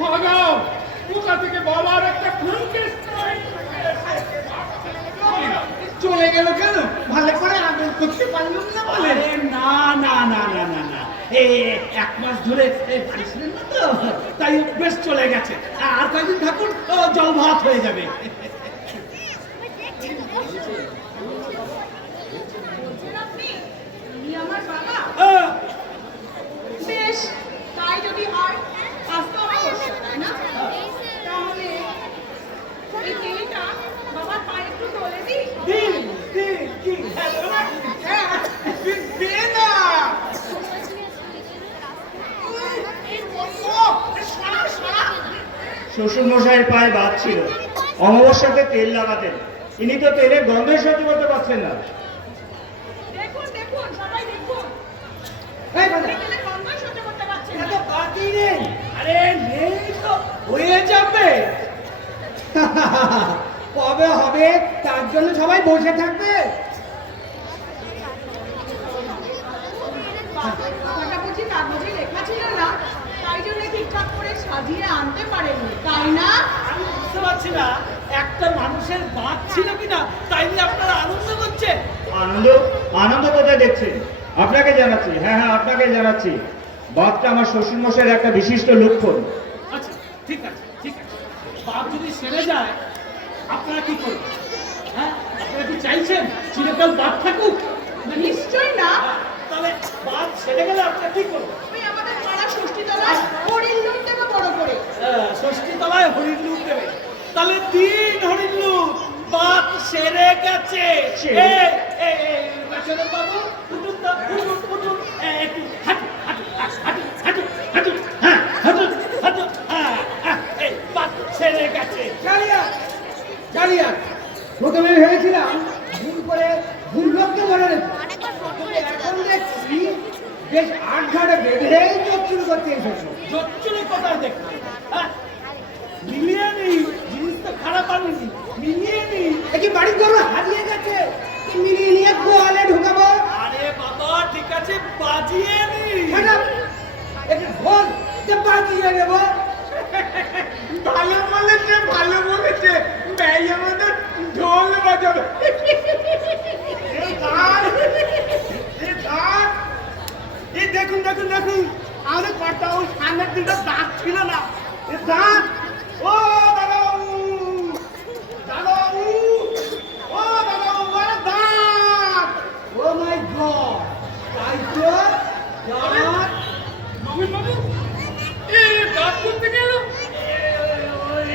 ভাগাও কোথা থেকে বাবার একটা খুনকে চলে গেল কেন? ভালো করে আদর করতে পারলাম না বলে। আরে না না না না না না এই 1 মাস ধরে বাড়ি ছিলেন না তো, তাই বেশ চলে গেছে। আর কয়েকদিন থাকুন, জল ভাত হয়ে যাবে। বলছেন আপনি ইনি আমার বাবা? আহ, বেশ, তাই যদি হয় আজ তো অমাবস্যা, তাই না? তাহলে এই তেলটা বাবার পায়ে একটু ডলে দিই। দিন, দিন, দিন। হ্যাঁ, দে না। শ্বশুর মশাইয়ের পায়ে বাদ ছিল, অমাবস্যাতে তেল লাগাতেন। ইনি তো তেলের গন্ধই সহ্য করতে পারছেন না। দেখুন দেখুন সবাই দেখুন, এই বাবা, এই তেলের গন্ধই সহ্য করতে পারছি না। এত বাতি নেই। আরে নেই তো, হয়ে যাবে। কবে হবে তার জন্য সবাই বসে থাকবে। কথাটা বুঝি কাগজে লেখা ছিল না, তাই জন্য ঠিকঠাক করে সাজিয়ে আনতে পারেনি, তাই না? আমি বুঝতে পারছি না একটা মানুষের বাদ ছিল কিনা, তাই নিয়ে আপনারা আনন্দ করছেন। আনন্দ? আনন্দ কোথায় দেখছেন? আপনাকে জানাচ্ছি, হ্যাঁ হ্যাঁ আপনাকে জানাচ্ছি, বাদটা আমার শ্বশুর মশাইয়ের একটা বিশিষ্ট লক্ষণ। আচ্ছা, ঠিক আছে, ঠিক আছে। বাপ যদি সেরে যায়, আপনারা কি করবেন? হ্যাঁ, আপনারা কি চাইছেন চিরকাল বাদ থাকুক? নিশ্চয়ই না। তাহলে বাদ সেরে গেলে আপনারা কি করবেন? ওই আমাদের পাড়া ষষ্ঠী তলায় হরিণ লুট দেবে বড় করে। ষষ্ঠী তলায় হরিণ লুট দেবে। তাহলে দিন হরিণ লুট, বাদ সেরে গেছে। সেরে? বেচারা বাবু, উঠুন তো, উঠুন, উঠুন। একটু হাঁটু, হাঁটু, হাঁটু, হাঁটু, হাঁটু, হ্যাঁ, হাঁটু, হাঁটু, হ্যাঁ, হ্যাঁ, এই বাদ সেরে গেছে। জানিয়া প্রথমে ভেবেছিলাম ভুল করে ভুল লোককে মনে রেখে, এখন দেখছি বেশ 8 ঘাটে বেঁধেই চোখ শুরু করতে এসেছো। জচ্চুরি কোথায় দেখলেন? হ্যাঁ, মিলিয়ে নিই, জিনিস তো খারাপ আনিনি, মিলিয়ে নিই। কি বাড়ি গরু হারিয়ে গেছে, কি মিলিয়ে নিয়ে গোয়ালে ঢুকাবো? আরে বাবা, ঠিক আছে, বাজিয়ে নিই। একটু ভোল যে বাজিয়ে নেবো। ভালো বলেছে, ভালো বলেছে। ভাই আমাদের ঢোল বাজাবে। এই গান, এই গান। এই দেখুন দেখুন দেখুন, আমাদের কর্তা ওই সামনের দিনটা দাঁত ছিল না। এই দাঁত, ও দাদাবাবু, দাদাবাবু, ও দাদাবাবু, আরে দাঁত। ও মাই গড, তাই তো জাত নবীন বাবু এই দাঁত করতে গেল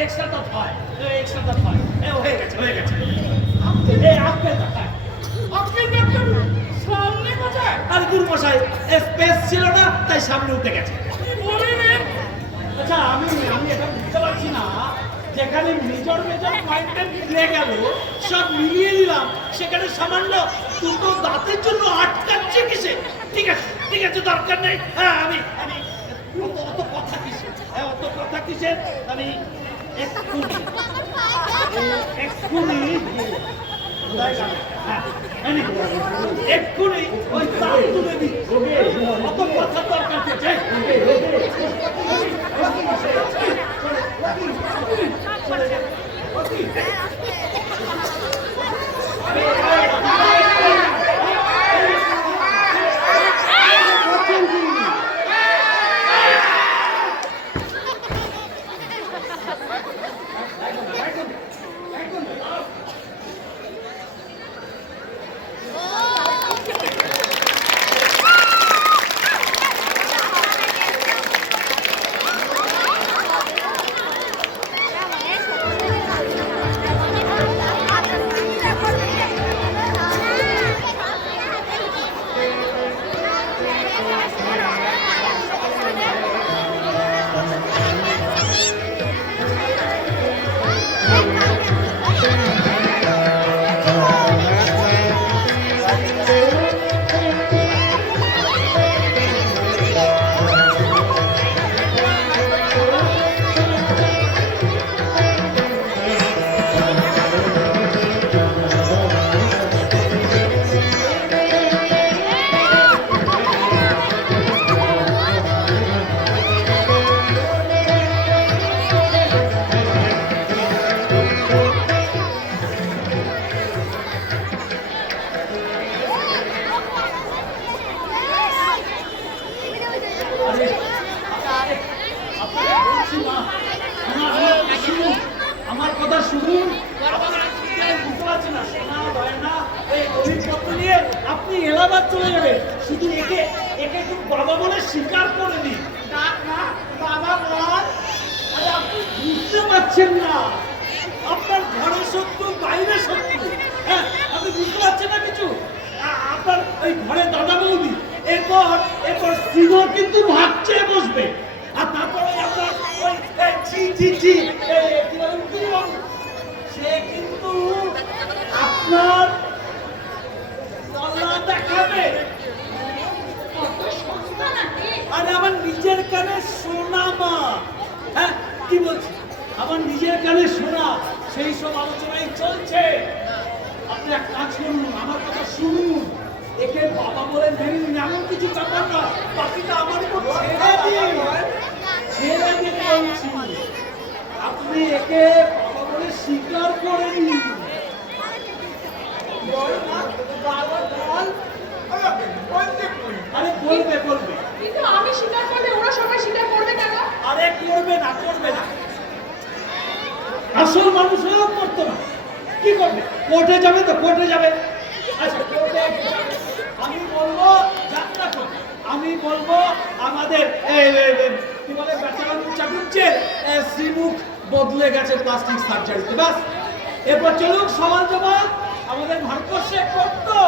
এক্সট্রা তো হয়, এক্সট্রা তো হয়। হয়ে গেছে, হয়ে গেছে। এই আপেল তো হয়। আপনি ডাক্তার সামনে কোথায় আর দূর মশাই, স্পেস ছিল না, তাই সামনে উঠে গেছে। কি বলেন? আচ্ছা, আমি এটা বুঝতে পারছি না, যেখানে মেজর মেজর পয়েন্টে মিলে গেল, সব মিলিয়ে দিলাম, সেখানে সামান্য দুটো দাঁতের জন্য আটকাচ্ছে কিসে? ঠিক আছে, ঠিক আছে, দরকার নেই। হ্যাঁ, আমি অত কথা কিসে? হ্যাঁ, অত কথা কিসে? আমি এক্ষুনি কোথায় গেল? হ্যাঁ, এক্ষুনি ওই দাঁত তুলে দিই। অত কথা দরকার আছে? শুনুন, আমার আর কিছু আমি বুঝতে পারছি না। সোনা গয়না এই গরিবপত্র নিয়ে আপনি এলাহাবাদ চলে যাবেন। শুধু একে একটু বাবা বলে স্বীকার করে দিন। ডাক না, বাবা বল। আরে আপনি বুঝতে পারছেন না, আপনার ঘরে শত্রু বাইরে শত্রু। হ্যাঁ, আপনি বুঝতে পারছেন না কিছু। আপনার ওই ঘরে দাদা বৌদি, এরপর শ্রীধর কিন্তু ভাগ চেয়ে বসবে। আর তারপরে আপনার ওই কি বলে উকিলবাবু, সে কিন্তু আপনার তল্লা দেখাবে। কত সস্তা নাকি? আরে আমার নিজের কানে শোনা মা। হ্যাঁ, কি বলছি, আমার নিজের কানে শোনা, সেই সব আলোচনাই চলছে। আপনি এক কাজ করুন, আমার কথা শুনুন, একে বাবা বলে মেনে নিন, এমন কিছু ব্যাপার না। বাকিটা আমার উপর ছেড়ে দিন বলছি। আপনি একে বাবা বলে স্বীকার করে নিন। বল না, বাবা বল। আরে বলবে। কিন্তু আমি স্বীকার করলে ওরা সবাই স্বীকার করবে কেন? আরে করবে না। আসল মানুষ হয়েও করতো না। কি করবে? কোর্টে যাবে তো কোর্টে যাবে। আচ্ছা, কোর্টে যাবে। আমি বলবো যাত্রা করবে। আমি বলবো আমাদের কি বলে বেচারাম চাটুর্যের শ্রীমুখ বদলে গেছে প্লাস্টিক সার্জারিতে। বাস, এরপর চলুক সওয়াল জবাব। আমাদের ভারতবর্ষে করতো,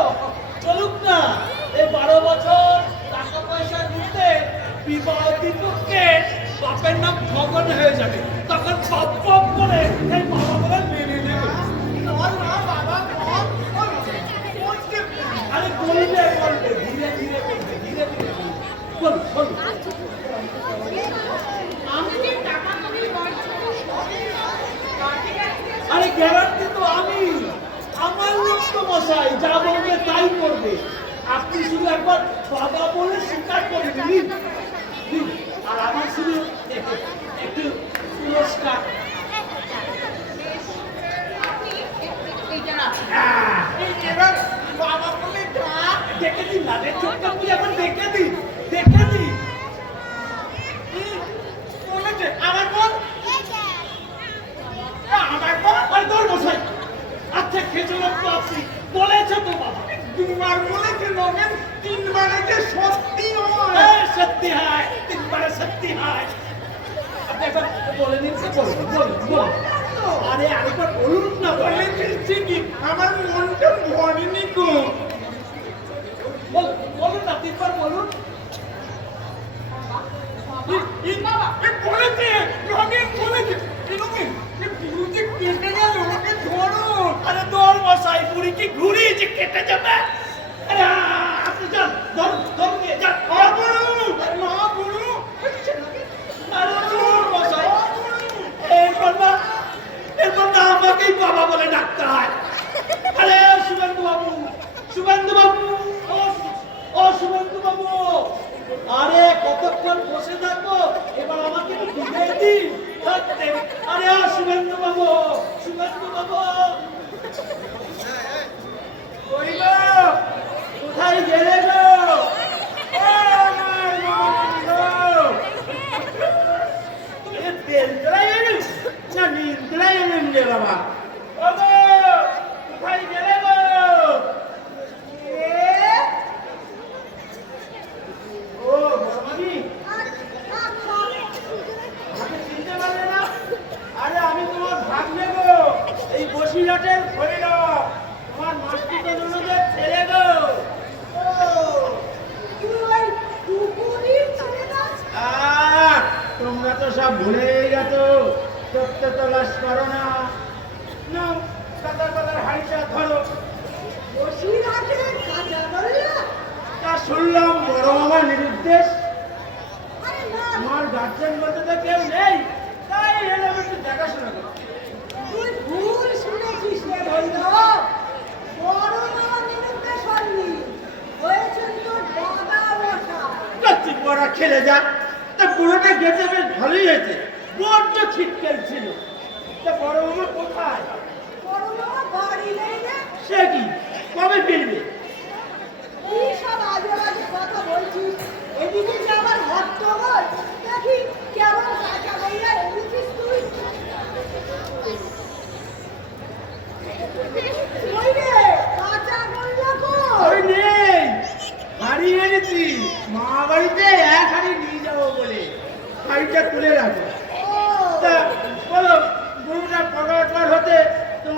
চলুক না। এই 12 বছর টাকা পয়সার মধ্যে বিবাহ বিপক্ষে বাপের নাম ভগন হয়ে যাবে। তখন পপ করে এই বাবা বলে মেনে নেবে। বল না, বাবা বল। আরে বলবে, ধীরে ধীরে বলবে। বল। আমি যে টাকা তুমি বাড়ছো কাটে গেছে। আরে গ্যারান্টি তো আমার লোক তো মশাই, যা বলবে তাই করবে। আপনি শুধু একবার বাবা বলে স্বীকার করে দিন। আর আমার শুধু একটু পুরস্কার। আপনি এইটা রাখুন। এবার বাবা বলে ডাক। দেখে দিন না রে, চোখটা পুজো এখন দেখে দিন। বলেছে, আমার বল। আমার বল। আরে তোর মশাই, আচ্ছা খেচলাম তো আপনি বলেছে তো বাবা। দুবার বলেছে নগেন, তিনবারে যে সত্যি নয়। সত্যি হয়, 3 বারে সত্যি হয়। আপনি একবার বলে নিন তো, বলুন। আরে আরেকবার বলুন না। বলেছে ঠিকই, আমার মনটা ভরেনি গো। বলুন না, 3 বার বলুন। বলেছে নগেন, বলেছে নগেন, বিরুদ্ধে কেটে গেল, ওকে ধরো। আরে তোর মশাই, বুড়ি কি ঘুরি যে কেটে যাবে? আরে আপনি যান, ধরুন নিয়ে যান। না বলু। আরে তোর মশাই, এরপর না আমাকেই বাবা বলে ডাকতে হয়। আরে শুভেন্দু বাবু, ও শুভেন্দু বাবু, আরে কতক্ষণ বসে থাকবো? এবার আমাকে একটু বুঝিয়ে দিন। আরে শুভেন্দু বাবু। কই গো? কোথায় গেলে গো? তেল তোলাই এলেন না নিন্দলাই এলেন রে বাবা? ও গো, কোথায় গেলে গো? ও বড়মামি, আমাকে চিনতে পারলে না? আরে আমি তোমার ভাগ্নে গো, এই বসিরহাটের ভৈরব, তোমার মাস্টিত ননদের ছেলে গো। তোমরা তো সব ভুলেই গেছো, সত্য তলাশ করো না। নাও, কাতার হাড়িটা ধরো। তা শুনলাম বড় মামা নিরুদ্দেশ, আমার গার্জেন বলতে তো কেউ নেই, তাই এলাম একটু দেখাশোনা করো। তুই ভুল শুনেছিস রে ভৈরব। বড় মামা নিরুদ্দেশ হননি, হয়েছেন তোর দাদা মশাই। তুই পড়া খেলে যা। তা বুড়োটা গেছে বেশ ভালোই হয়েছে, বড্ড ছিটকেল ছিল। তা বড় মামা কোথায়? বড় মামা বাড়ি নেই রে। সে কি, কবে ফিরবে? কি সব আজে বাজে কথা বলছিস? এদিকে যে আমার হট্টগোল, দেখি কেমন কাঁচা বইয়া এনেছিস তুই।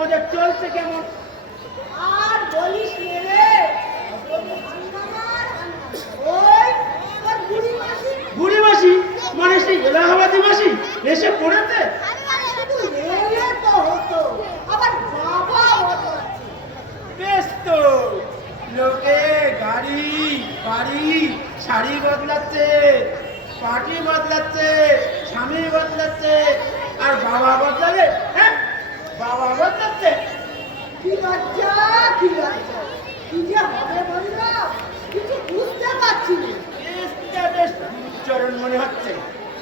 তোমাদের চলছে কেমন? আর বলিস নে রে, ওই তোর বুড়ি মাসি বুড়ি মাসি মানে সেই এলাহাবাদী মাসি এসে পড়েছে। শুধু এলে তো হতো, আবার বাবা হতো। বেশ তো, লোকে গাড়ি বাড়ি শাড়ি বদলাচ্ছে, পার্টি বদলাচ্ছে, স্বামী বদলাচ্ছে, আর বাবা বদলাবে? হ্যাঁ, বাবা বদলাচ্ছে। কি লজ্জা, কি লজ্জা, কি যে হবে বললো কিছু বুঝতে পারছি না। এটা বেশ চরণ মনে হচ্ছে।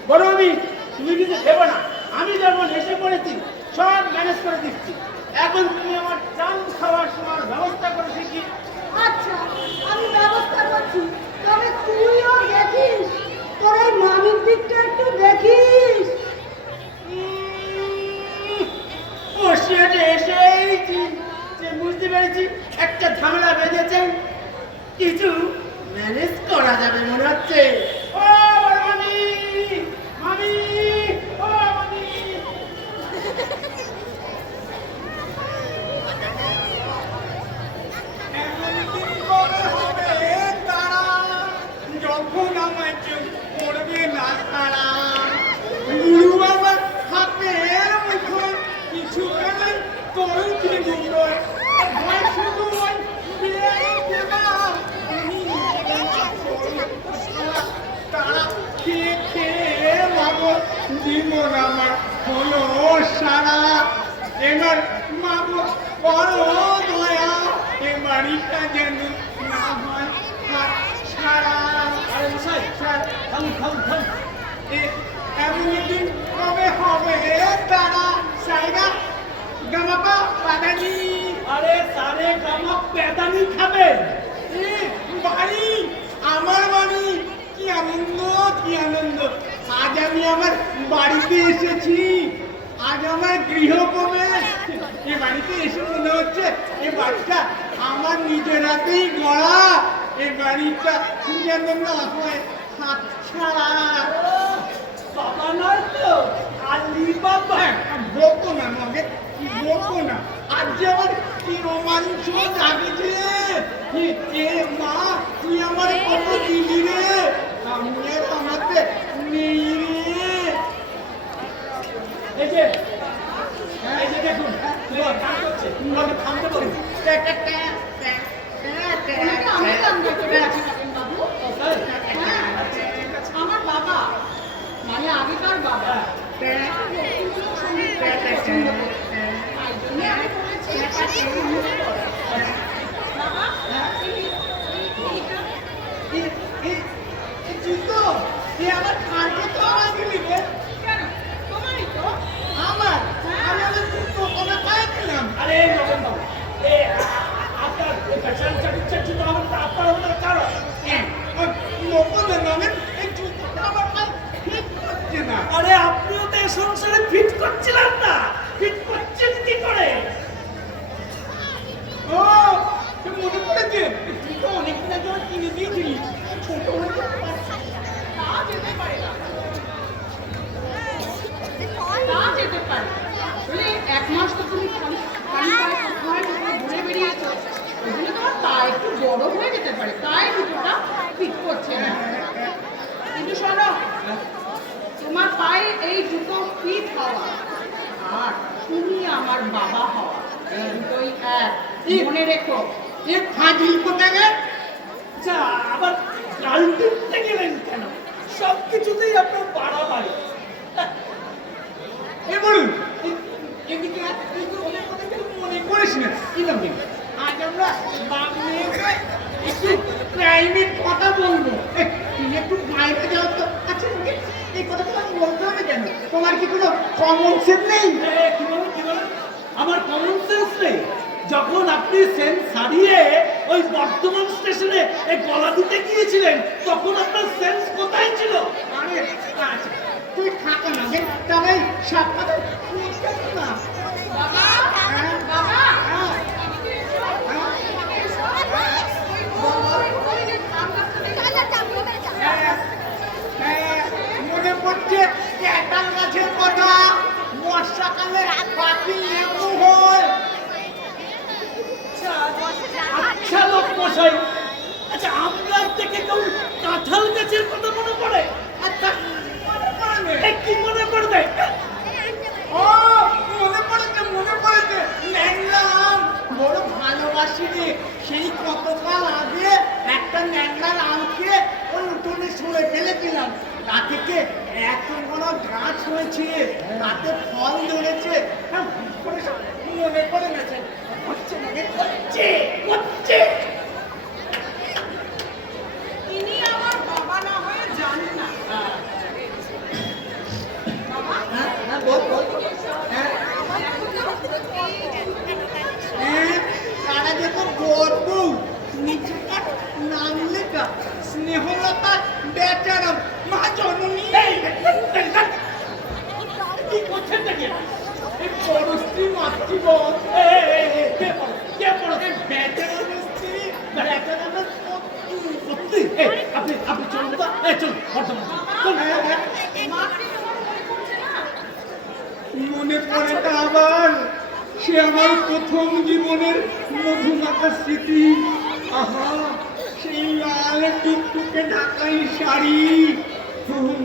বড় আমি, তুমি কিছু দেবো না, আমি যখন এসে পড়েছি সব ম্যানেজ করে দিচ্ছি। এখন তুমি আমার চান খাওয়ার সময় ব্যবস্থা করে দিচ্ছি। আচ্ছা, আমি ব্যবস্থা করছি, তবে তুইও দেখিস, তোর এই মামির দিকটা একটু দেখিস। ও সেটা এসেই যে বুঝতে পেরেছি একটা ঝামেলা বেঁধেছে, কিছু ম্যানেজ করা যাবে মনে হচ্ছে। ও বড় মামি, মামি, ও মামি। যখন আমার কেউ করবে না তারা গুরু বাবার হাতের মুখে কিছু গেলে তোর কি গুলোয় ভয় শুধু ওই বিয়ে দেবা আমি তারা খেয়ে খেয়ে মাগো জীবন আমার হলো সারা এবার মাগো বড় দয়া এ বাড়িটা যেন না হয় হাত ছাড়া। আরে মশাই, থামুন থামুন থামুন। এমন দিন কবে হবে তারা সাইগা গামাপা পাদানি আরে সারে গামা পেদানি খাবেন। বাড়ি আমার বাড়ি, কি আনন্দ কি আনন্দ। আজ আমি আমার বাড়িতে এসেছি, আজ আমার গৃহপ্রবেশ। এ বাড়িতে এসে মনে হচ্ছে এ বাড়িটা আমার নিজের হাতেই গড়া। এ বাড়িটা যেন না হয় হাত ছাড়া। বাবা নয় তো, আলি বাবা। বকো না মগে, বকো না। আজ যে আমার কি রোমাঞ্চ জাগেছে। এ মা, তুই আমার কত দিলি রে, আমি আর আমাকে নেই রে। এই যে দেখুন, কাজ করছে, আমাকে থামতে বলুন। আমি কাম করতে আছি বাবু। হ্যাঁ, আমার বাবা মানে আগেকার বাবা রবীন্দ্রনাথ সঙ্গীত পছন্দ করে। তাই জন্য আমি বলেছি বাবা জুতো এ আমার কানকে তো আমার দিলি রে। কেন তোমারই তো। আমার আমি আমার জুতো কবে পাইছিলাম। আরে নগেন বাবু, আপনার পেছন চাটুচ্ছি তো আমার আপনার হতে কারণ। বকো না নগেন, এই জুতোটা আমার পায়ে ঠিক হচ্ছে না। আরে আপনিও তো এই সংসারে ফিট করছিলেন না, ফিট করছেন কি করে? ও তুই মনে পড়েছে, তুই তো অনেকদিন আগে আমার কিনে দিয়েছিলিস। ছোট হয়েছে তা যেতে পারে না, তা যেতে পারে। বলে এক মাস তো তুমি খালি খালি পায়ে কোথায় ঘুরে বেরিয়েছো, ওই জন্য তোমার পা একটু বড় হয়ে যেতে পারে, তাই দুটোটা ফিট করছে না। কিন্তু শোনো, তোমার পায়ে এই জুতো ফিট হওয়া আর তুমি আমার বাবা হওয়া দুটোই এক, মনে রেখো। এ ফাজিল কোথায় গে? আচ্ছা, আবার গাল টিপতে গেলেন কেন? সব কিছুতেই আপনার বাড়াবাড়ি। এ বলুন, এদিকে তুই তো অনেক কথা কিছু মনে করিস না। কি নামে আজ আমরা বাপ মেয়েকে একটু প্রাইভেট কথা বলবো। তুই একটু বাইরে যাও তো। আচ্ছা এই কথা তোমার বলতে হবে কেন? তোমার কি কোনো কমন সেন্স নেই? কি বলেন? আমার কমন সেন্স নেই? যখন আপনি সেন্স হারিয়ে ওই বর্ধমান স্টেশনে গলা দিতে গিয়েছিলেন, তখন আপনার সেন্স কোথায় ছিল? আরে আচ্ছা তুই থাকা না গে, তবে সব কথা বুঝতে না। বাবা, হ্যাঁ? বাবা, হ্যাঁ। এদিকে এসো, এদিকে এসো। ওই যে ধান গাছটা হ্যাঁ, মনে পড়ছে ক্যাটাল গাছের কথা। বর্ষাকালে পাখি লেবু হয়, আসিনি। সেই কতকাল আগে একটা ন্যাংরার আমকে ওই উঠোনে ছুঁড়ে ফেলেছিলাম। তা থেকে এত বড় গাছ হয়েছে, তাতে ফল ধরেছে। হ্যাঁ, হুট করে সব মনে পড়ে গেছে। হচ্ছে মনে হচ্ছে হচ্ছে। তিনি আমার বাবা না হয়ে যান না। বাবা, হ্যাঁ হ্যাঁ, বল বল। হ্যাঁ হ্যাঁ, তারা দেখো গর্ব নিচেকার নাম লেখা স্নেহলতা বেচারাম মা জননী। কি করছেন নাকি? এই পরশ্রী মাতৃবধ কে পড়ো? বেচারামের স্ত্রী বেচারামের সত্যি? আপনি চলুন তো। চলুন বর্তমান চলুন। মাকে তোমার মনে পড়ছে না? মনে পড়েটা আবার সে আমার প্রথম জীবনের মধুমাখা স্মৃতি। আহা, সেই লাল টুকটুকে ঢাকাই শাড়ি, হুম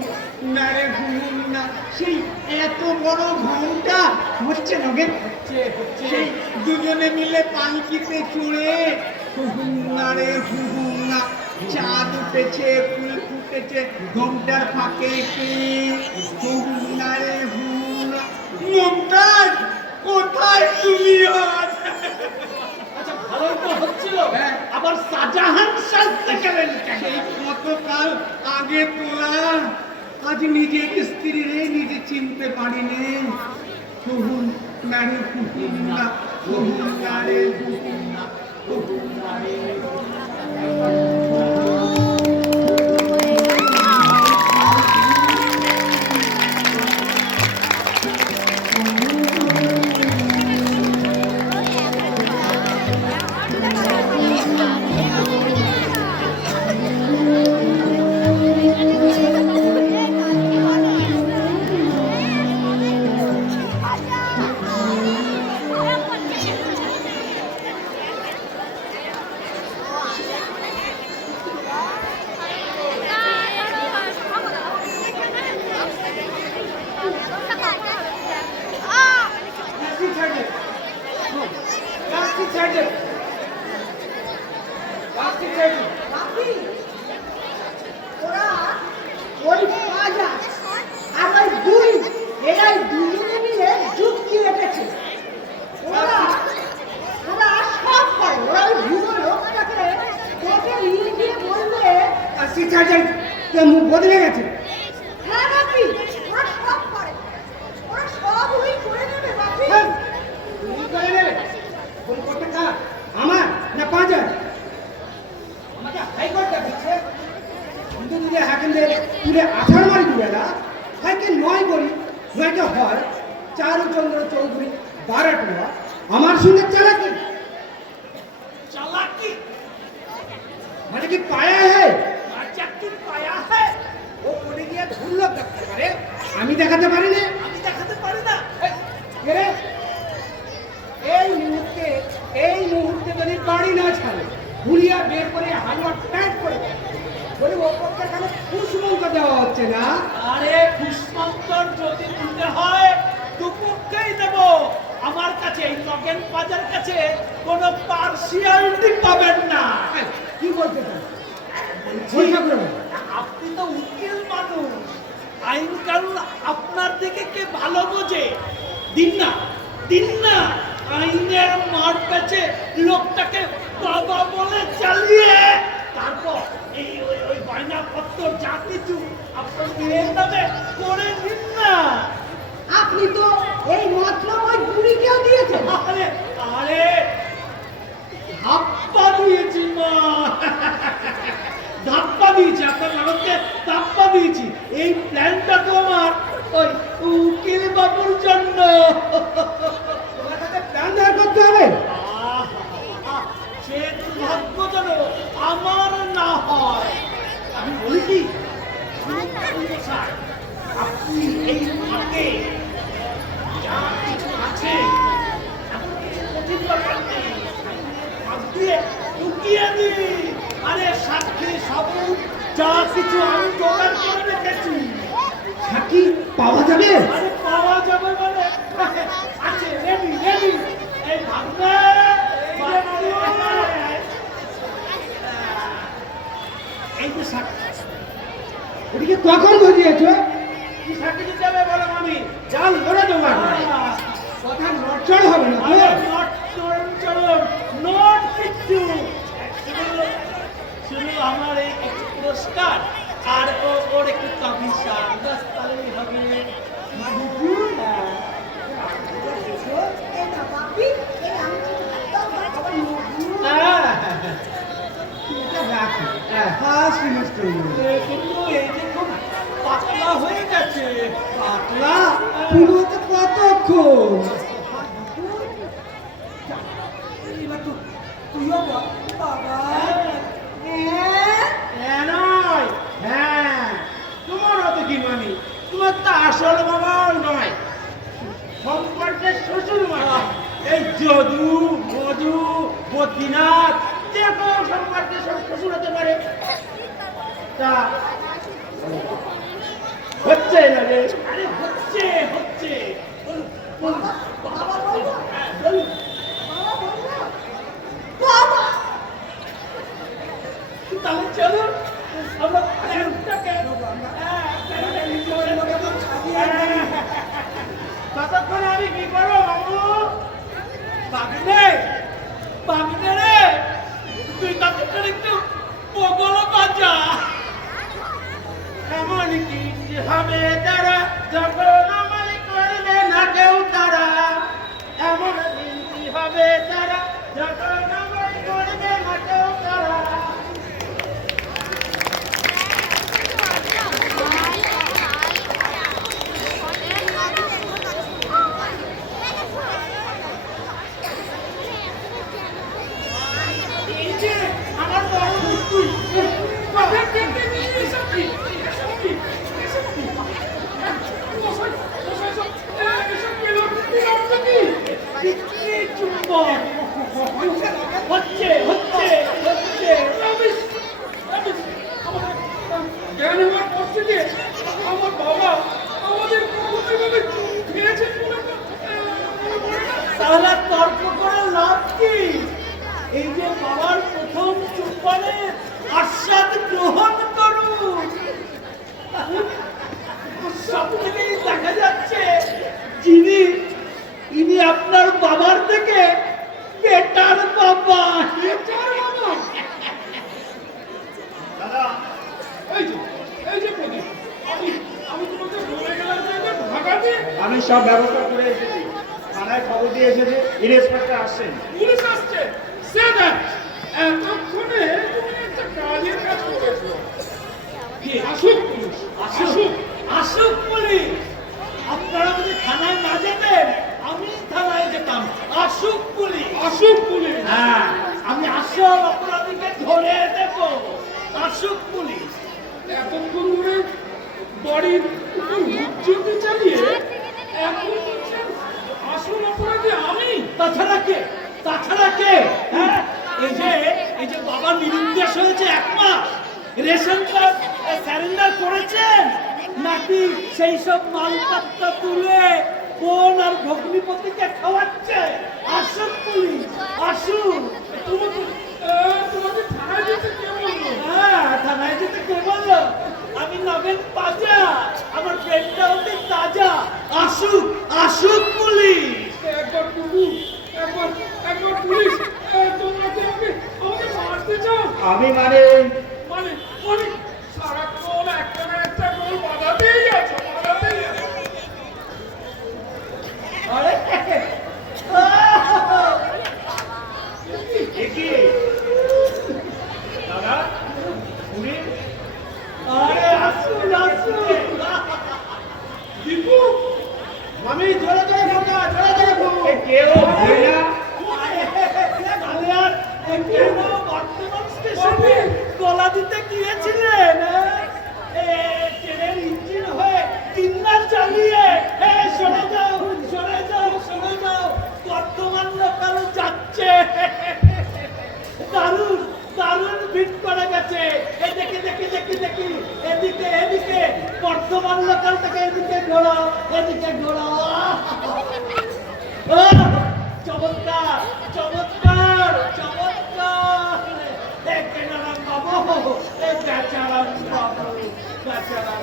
না রে হুম না, সেই এত বড় ঘোমটা হচ্ছে নগে হচ্ছে সেই দুজনে মিলে পালকিতে চড়ে হুম না রে হুম না, চাঁদ উঠেছে ফুল ফুটেছে ঘোমটার ফাঁকে হুম না রে হুম না। মমতাজ, কোথায় তুমি আজ? আচ্ছা, ভালোই তো হচ্ছিল। হ্যাঁ। আবার শাহজাহান সাজতে গেলেন কেন? সেই কতকাল আগে তোলা, আজ নিজের স্ত্রী রে নিজে চিনতে পারিনি। হুহুম না রে হুহুম না, হুহুম না রে হুহুম না, হুহুম না রে হুহুম না। বাকি ওরা ওই পাজা আর ওই দুই এরাই দুজনে মিলে যুক্তি রেখেছে। ওরা ওরা সব করে। ওরা ওই বুড়ো লোকটাকে দেখে নিয়ে গিয়ে বলবে, মুখ বদলে গেছে। হ্যাঁ বাকি ওরা সব করে। ওরা সব ওই করে নেবে বাকি। হ্যাঁ, তুমি করে নেবে। কোন কোর্টে কার? আমার না পাঁচজন? আমাকে হাইকোর্টটা দিচ্ছে। কিন্তু যদি হাকিমদের তুলে আষাঢ় মারি দিবে না, হাইকে নয় করি, নয়টা হয় চারুচন্দ্র চৌধুরী বারাটুয়া আমার সঙ্গে চালাকি। চালাকি? মানে কি পায়া হ্যাঁ? রাজা কি পায়া হ্যাঁ? ও কোর্টে গিয়ে ধুল্লক দেখাতে পারে, আমি দেখাতে পারি না। আমি দেখাতে পারি না। এরে, এই মুহূর্তে যদি বাড়ি না ছাড়ে ঘুরিয়া বের করে হালুয়া প্যাক করে দেয়। বলি ওপরটা কেন কুসমন্ত দেওয়া হচ্ছে না? আরে পুষ্পান্তর যদি দিতে হয় দুপক্ষেই দেব। আমার কাছে এই নগেন বাজার কাছে কোনো পার্সিয়ালিটি পাবেন না। এই, কি বলতে চান? পরীক্ষা করে বলো। আপনি তো উকিল মানুষ, আইন কানুন আপনার দিকে কে ভালো বোঝে? দিন না, দিন না আইনের মার পেছে লোকটাকে বাবা বলে চালিয়ে, তারপর এই ওই বায়না পত্র যা কিছু আপনার মেয়ের নামে করে নিন না। আপনি তো এই মাত্র ওই বুড়িকেও দিয়েছেন। আরে আরে ধাপ্পা দিয়েছি মা, ধাপ্পা দিয়েছি, আপনার মানুষকে ধাপ্পা দিয়েছি। এই প্ল্যানটা তো আমার ওই উকিল বাবুর জন্য। তোমার কাছে প্ল্যান ধার করতে হবে। সে দুর্ভাগ্য যেন আমার না হয়। আমি বলি কি, স্যার, আপনি এই ফাঁকে যা কিছু আছে এমন কিছু কঠিন ব্যাপার নেই, ফাঁক দিয়ে ঢুকিয়ে দিই। আরে সাক্ষী সবুজ যা কিছু আমি জোগাড় করে রেখেছি। সাক্ষী পাওয়া যাবে? আরে পাওয়া যাবে মানে আছে, রেডি রেডি। এই ভাবনা কখন বুঝিয়েছো? কি সার্টিফিকেট যাবে বলো মামি? জাল ধরে দেবো একবারে। কথা নড়চড় হবে না তো? নট কিচ্ছু শুধু আমার এই একটু পুরস্কার আর ওর একটু কমিশন, বাস তাহলেই হবে। এই না বাপি, এই আংটিটা দাও, বাবা মধু। এটা রাখো। First semester. কিন্তু এই যে খুব পাতলা হয়ে গেছে। পাতলা পুরোতে কতক্ষণ? এবার তো তুইও বল বাবা। হ্যাঁ? হ্যাঁ, তোমার অত কি মানি? তোমার তো আসল বাবাও নয়, সম্পর্কের শ্বশুর মা। এই যদু মধু বদ্রীনাথ যে কোনো সম্পর্কের শ্বশুর হতে পারে। তা হচ্ছে না রে? আরে হচ্ছে হচ্ছে বাবা বলবো? বাবা বলবো? বাবা! তাহলে চলো আমরা ততক্ষণ আমি কি করবো বাবু? বাগনে বাগনে রে, তুই ততক্ষণ একটু বগল বাজা। এমন কি হবে তারা যখন আমার করবে না কেউ তারা? এমন কি হবে তারা যখন আমার করবে না কেউ তারা? এই যে আমার বড় তুই কথা কেটে নিয়ে এসব কি? এসব কি? এসব কি? মশাই, মশাই, এসব পেলো কি? চুম্বন হচ্ছে হচ্ছে হচ্ছে। Rubbish, rubbish. জ্ঞান হওয়ার পর থেকে আমার বাবা আমাদের কখনোভাবে খেয়েছে মনে পড়ে না। তাহলে তর্ক করে লাভ কি? এই যে বাবার প্রথম চুম্বনের আস্বাদ গ্রহণ করুন। সব থেকেই দেখা যাচ্ছে ইনি আপনার বাবার থেকে বেটার বাবা। বেটার বাবা? দাদা, এই যে প্রদীপ, আমি তোমাকে বলে গেলাম যে এবার ভাগাতে আমি সব ব্যবস্থা করে এসেছি, থানায় খবর দিয়ে এসেছি, ইন্সপেক্টর আসছেন। পুলিশ আসছে। সে দেখ, এতক্ষণে তুমি একটা কাজের কাজ করেছো। আসুক পুলিশ, আসুক। আসুক পুলিশ। আপনারা যদি থানায় না যেতেন আমি থানায় যেতাম। আসুক পুলিশ। আসুক পুলিশ। হ্যাঁ, আমি আসল অপরাধীকে ধরে দেব। আসুক পুলিশ। এতক্ষণ ধরে বাড়ির উপর হুজ্জতি চালিয়ে এখন বলছেন আসল অপরাধী আমি। তাছাড়া কে? তাছাড়া কে? হ্যাঁ, এই যে বাবা নিরুদ্দেশ হয়েছে 1 মাস, রেশন কার্ড স্যারেন্ডার করেছেন নাকি সেই সব মালপত্র তুলে বোন আর ভগ্নিপতিকে খাওয়াচ্ছে? আসুক পুলিশ, আসুক। তোমাকে থানায় যেতে কে বললো? হ্যাঁ, থানায় যেতে কে বললো? আমি নগেন পাজা, আমার ব্রেনটা অতি তাজা। আসুক, আসুক পুলিশ। একবার কুকুর, একবার পুলিশ, তোমরা কি আমাকে মারতে চাও? আমি মানে মানে মানে সারাক্ষণ একটা না একটা গোল বাঁধাতেই আছো, বাঁধাতেই আছো। আরে কি দাদা, তুমি আরে আসুন আসুন। দীপু, আমি জোরে জোরে বলতা, জোরে জোরে বল। এ কেউ ভইরা তাহলে আর কেন বর্তমান স্টেশনে গলা দিতে গিয়েছিলেন? ট্রেনের ইঞ্জিন হয়ে 3 মাস চালিয়ে সরে যাও সরে যাও সরে যাও, বর্তমান লোকাল যাচ্ছে। দারুণ দারুণ ভিড় করে গেছে। দেখি দেখি দেখি দেখি, এদিকে এদিকে বর্তমান লোকাল থেকে এদিকে ঘোরাও, এদিকে ঘোরাও। চমৎকার চমৎকার চমৎকার। বেচারাম বাবু, বেচারাম বাবু, বেচারাম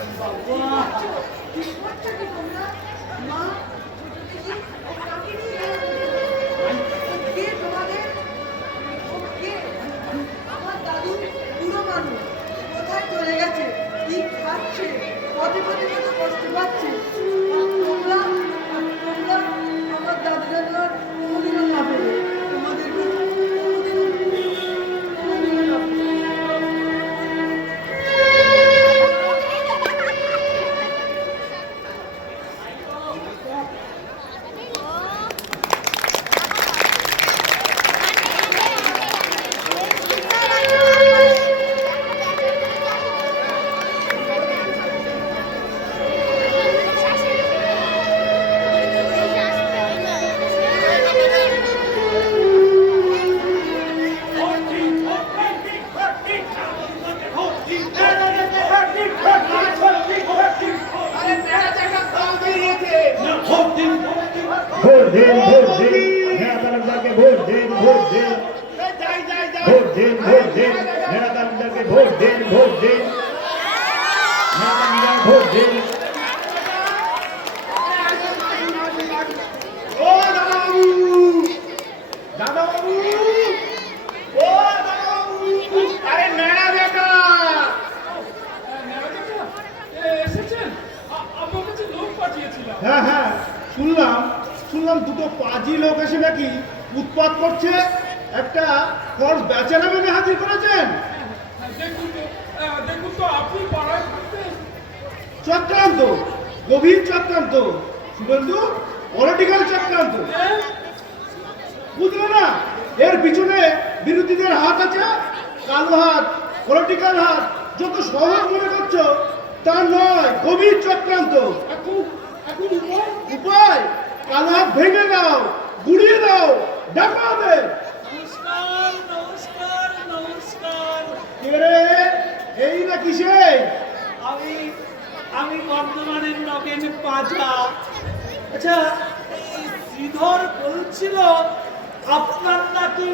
শুনলাম দুটো পাজি লোক এসে নাকি উৎপাত করছে, একটা ফর্স বেচারা মেনে হাজির করেছেন। দেখুন তো আপনি পাড়ায় থাকতেন। চক্রান্ত, গভীর চক্রান্ত শুভেন্দু, পলিটিক্যাল চক্রান্ত, হ্যাঁ? বুঝলে না? এর পিছনে বিরোধীদের হাত আছে, কালো হাত, পলিটিক্যাল হাত। যত সহজ মনে করছো তা নয়, গভীর চক্রান্ত। এখন এখন উপায়? উপায়, কালো হাত ভেঙে দাও, গুড়িয়ে দাও, ডাকা হবে। নমস্কার নমস্কার নমস্কার। কে রে? এই না কিসে? আমি আমি বর্ধমানের নগেন পাজা। আচ্ছা, এই শ্রীধর বলছিল আপনার নাকি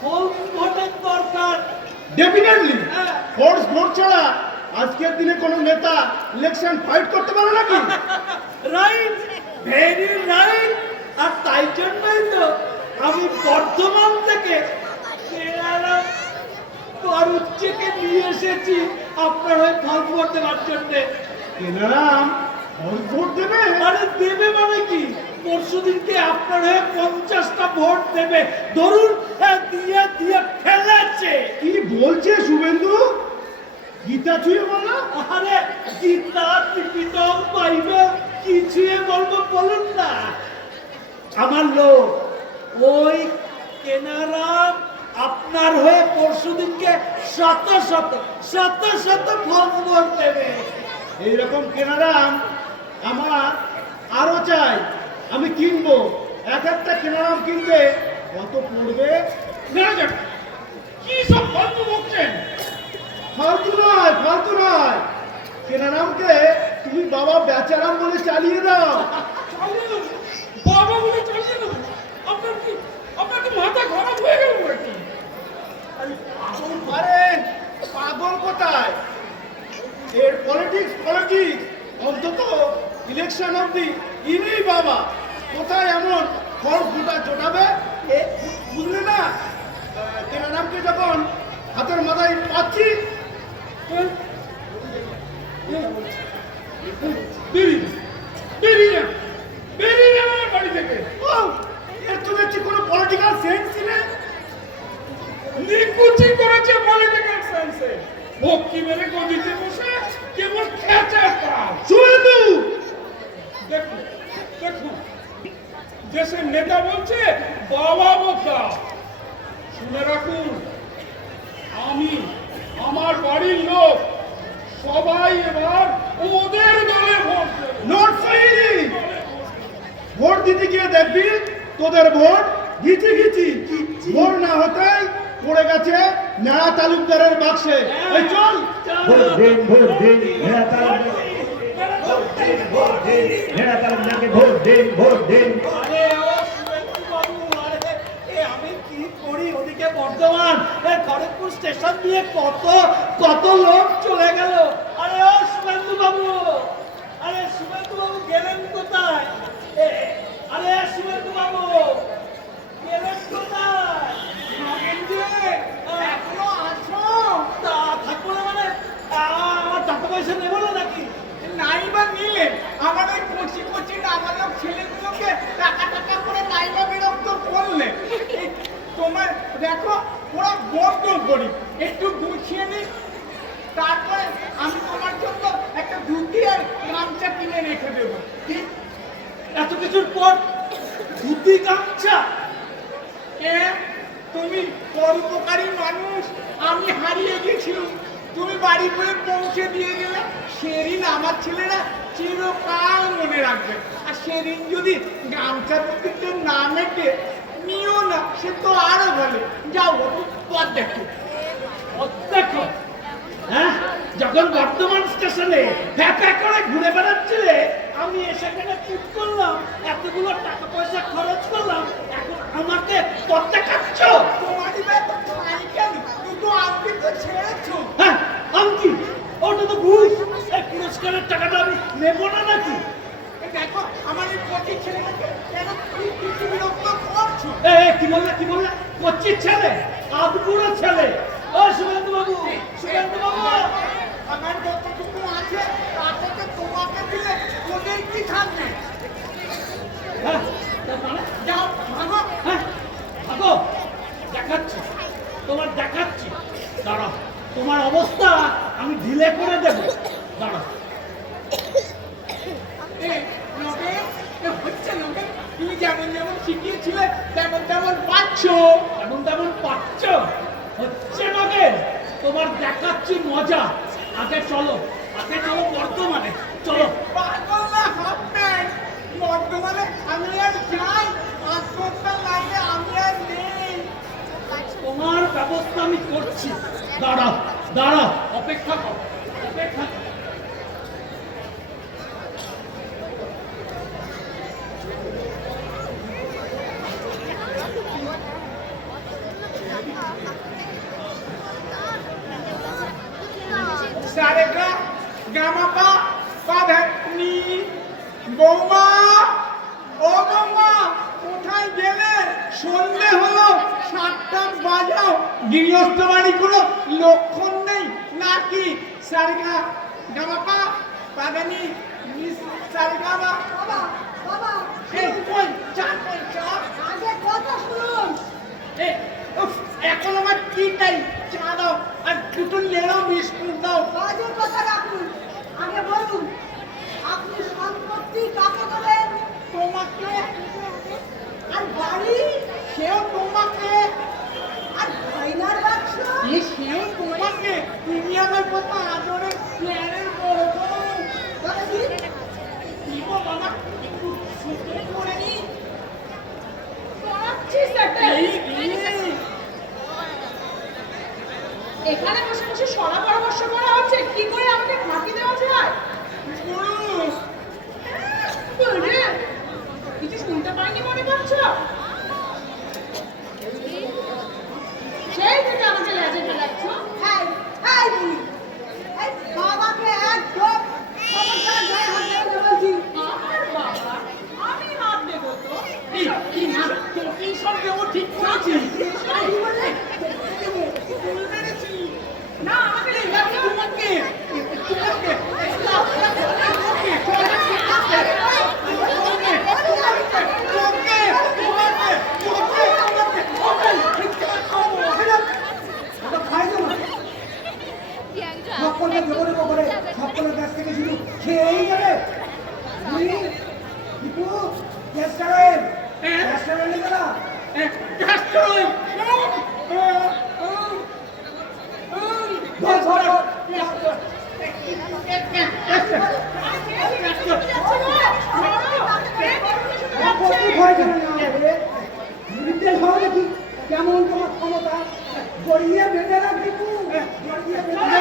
ফোর্স ভোটের দরকার। ডেফিনেটলি হ্যাঁ। ফোর্স ভোট ছাড়া আজকের দিনে কোনো নেতা ইলেকশন ফাইট করতে পারে নাকি? Right, very right. আর তাই জন্যই তো আমি বর্ধমান থেকে কেরালা করুচ্চিকে নিয়ে এসেছি আপনার হয়ে ফল ভোট দেওয়ার জন্যে। কেনারাম ফোর্স ভোট দেবে? আরে দেবে মানে কি, পরশুদিনকে আপনার হয়ে 50টা ভোট দেবে। ধরুন দিয়ে দিয়ে ফেলেছে। কি বলছে শুভেন্দু? গীতা ছুঁয়ে বলো। আরে গীতা ত্রিপিটক বাইবেল কি ছুঁয়ে বলবো বলুন না। আমার লোক ওই কেনারাম আপনার হয়ে পরশুদিনকে শত শত শত শত ফল ভোট দেবে। এইরকম কেনারাম আমার আরো চাই, আমি কিনবো। এক একটা কেনারাম কিনতে কত পড়বে? নেওয়া যাক। কি সব ফালতু বকছেন? ফালতু নয়, ফালতু নয়। কেনারামকে তুমি বাবা বেচারাম বলে চালিয়ে দাও। চালিয়ে দেবো? বাবা বলে চালিয়ে দেবো? আপনার কি মাথা খারাপ হয়ে গেল নাকি? আরে পাগল কোথায়? এর পলিটিক্স পলিটিক্স, অন্তত ইলেকশন অবধি ইনি বাবা। কোথায় এমন ফল ফুটা জোটাবে বুঝলে না? কেনারামকে যখন হাতের মাথায় পাচ্ছি, বেরিয়ে বেরিয়ে যান, বেরিয়ে যান আমার বাড়ি থেকে। ও, এর তো দেখছি কোনো পলিটিক্যাল সেন্সই নেই। নিকুচি করেছে পলিটিক্যাল সায়েন্সে। ভক্তি মেরে গদিতে বসে কেবল খেচা কাজ। শুভেন্দু, দেখুন দেখুন, দেশের নেতা বলছে বাবা বোকা। শুনে রাখুন, আমি, আমার বাড়ির লোক সবাই এবার ওদের দলে ভোট দেবে। নোট সহিনি। ভোট দিতে গিয়ে দেখবি তোদের ভোট ঘিচি ঘিচি। ভোট না হতেই পড়ে গেছে নাড়া তালুকদারের বাক্সে। এই চল। ভোট দিন, ভোট দিন, নেড়া তালুকদার, ভোট দিন, নেড়া তালুকদারকে ভোট দিন, ভোট দিন। আরে ও শুভেন্দু বাবু, আরে আমি কি করি ওদিকে বর্ধমান খড়গপুর স্টেশন দিয়ে কত কত লোক চলে গেল। আরে ও শুভেন্দু বাবু, আরে শুভেন্দু বাবু গেলেন কোথায়? আরে শুভেন্দু বাবু গেলেন কোথায়? এখনো আছো? তা থাকবো না মানে আমার টাকা পয়সা নেবো না নাকি? নাইবা নিলে আমার ওই কচি কচি নাবালক ছেলেগুলোকে টাকা টাকা করে নাইবা বিরক্ত করলে। এই তোমার দেখো, ওরা বড্ড গরিব, একটু গুছিয়ে নি, তারপরে আমি তোমার জন্য একটা ধুতি আর গামছা কিনে রেখে দেবো। ঠিক? এত কিছুর পর ধুতি গামছা? তুমি পরোপকারী মানুষ, আমি হারিয়ে গেছিলাম, তুমি বাড়ি করে পৌঁছে দিয়ে গেলে। সেদিন আমার ছেলেরা চিরকাল মনে রাখবে। আর সেদিন যদি গামছা প্রতিটা না মেটে নিও না, সে তো আরো ভালো। যাও বাবু, পথ দেখো। দেখো, হ্যাঁ, যখন বর্ধমান স্টেশনে ফ্যাপা করে ঘুরে বেড়াচ্ছিলে, আমি সেখানে চুপ করলাম, এতগুলো টাকা পয়সা খরচ করলাম, এখন আমাকে পথ দেখাচ্ছ? তোমারই ব্যাপার, আমি কেন? দুটো আংটি তো ছেড়েছো। হ্যাঁ, আংটি, ওটা তো ঘুষ। এই পুরস্কারের টাকাটা আমি নেবো না নাকি? দেখো, আমার এই কচি ছেলেটাকে কেন তুমি বিরক্ত করছো? কি বললে, কি বললে? কচ্ছির ছেলে, আধবুড়ো ছেলে। ও শুভেন্দু বাবু, শুভেন্দু বাবু, আমার যতটুকু আছে তার থেকে তোমাকে দিলে ওদের কি থাকবে? হ্যাঁ, তা ঢিলে করে দেবো। দাঁড়া। হচ্ছে নগেন, তুমি যেমন যেমন শিখিয়েছিলে তেমন তেমন পাচ্ছ। এমন তেমন পাচ্ছ? হচ্ছে নগেন, তোমার দেখাচ্ছি মজা। আগে চলো বর্ধমানে, চলো। পাগল না ভাববেন, বর্তমানে আমি আর যাই, আত্মহত্যা লাগে আমি আর নেই। তোমার ব্যবস্থা আমি করছি। দাঁড়াও, অপেক্ষা কর। সারেগা গামাপা পাধানি। বৌমা, ও বৌমা, কোথায় গেলে? সন্ধে হলো, 7টা বাজাও, গৃহস্থ বাড়ি কোনো লক্ষণ নেই নাকি? সারেগা গামাপা পাধানি সারেগা। বাবা বাবা এই কই চা, আগে কথা শুনুন। এখন আমার কি চাই? চা দাও আর দুটো লেড়ো বিস্কুট দাও। কাজের কথা রাখুন, আগে বলুন আপনি সম্পত্তি কাকে দেবেন? তোমাকে। আর বাড়ি? সেও তোমাকে। আর গয়নার বাক্স? সেও তোমাকে। তুমি আমার কত আদরের প্ল্যানের বড় বউ। তবে কি? দিব বাবা, একটু সুস্থ করে নি। করাচ্ছিস একটা? এখানে বসে বসে সলা পরামর্শ করা হচ্ছে, কি করে আমাকে ফাঁকি দেওয়া যায়? আরে, কিছু শুনতে পাইনি মনে করছো? সেই থেকে আমাকে লেজে ফেলাচ্ছ। এই, এই বুড়ি, এই বাবাকে একদম খবরদার গায়ে হাত দেবেন না বলছি। আমার বাবা, আমি হাত দেবো তো? তোকে সব দেবো ঠিক করেছি। কি বললে? ফুল মেরেছি। না, আমাকে লেগে তোমাকে সকলকে জোরে করে সকলের কাছ থেকে শুধু খেয়েই যাবে। কেমন তোমার ক্ষমতা? গড়িয়ে বেঁধে রাখবি তুই, গড়িয়ে বেঁধে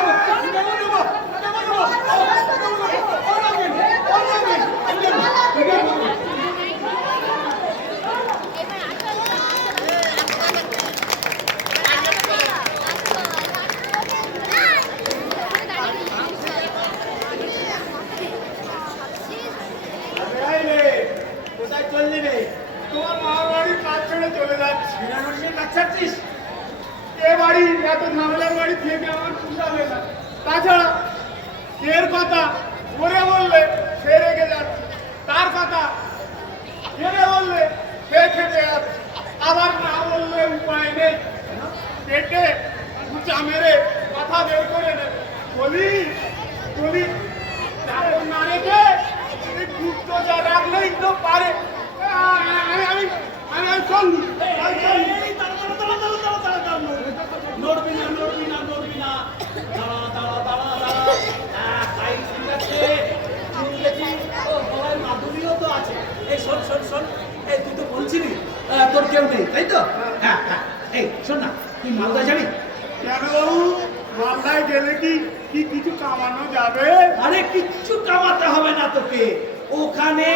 কোথায় চললি রে? তোমার মামার বাড়ির কাজ ছেড়ে চলে যাচ্ছি। বিনামূল্যে কাজ ছাড়ছিস? এ বাড়ি এত ঝামেলার বাড়ি থেকে আমার খুশাবে না। তাছাড়া এর কথা ওরে বললে সে রেগে যাচ্ছে, তার কথা এরে বললে সে খেতে যাচ্ছে, আবার না বললে উপায় নেই। পেটে উঁচা মেরে কথা বের করে নেবে। বলি চাকর না রেখে তুমি গুপ্ত যা রাখলেই তো পারে। আমি চললু। এই, দাঁড়া। নড়বি না। দাঁড়া। তাই ঠিক আছে। শুনলেছি ও গলায় মাধুরীও তো আছে। এই শোন। এই তুই তো বলছিলি তোর কেউ নেই, তাই তো? হ্যাঁ। এই শোন না, তুই মালদা যাবি? কেন বাবু, মালদায় গেলে কি কিছু কামানো যাবে? আরে কিচ্ছু কামাতে হবে না তোকে। ওখানে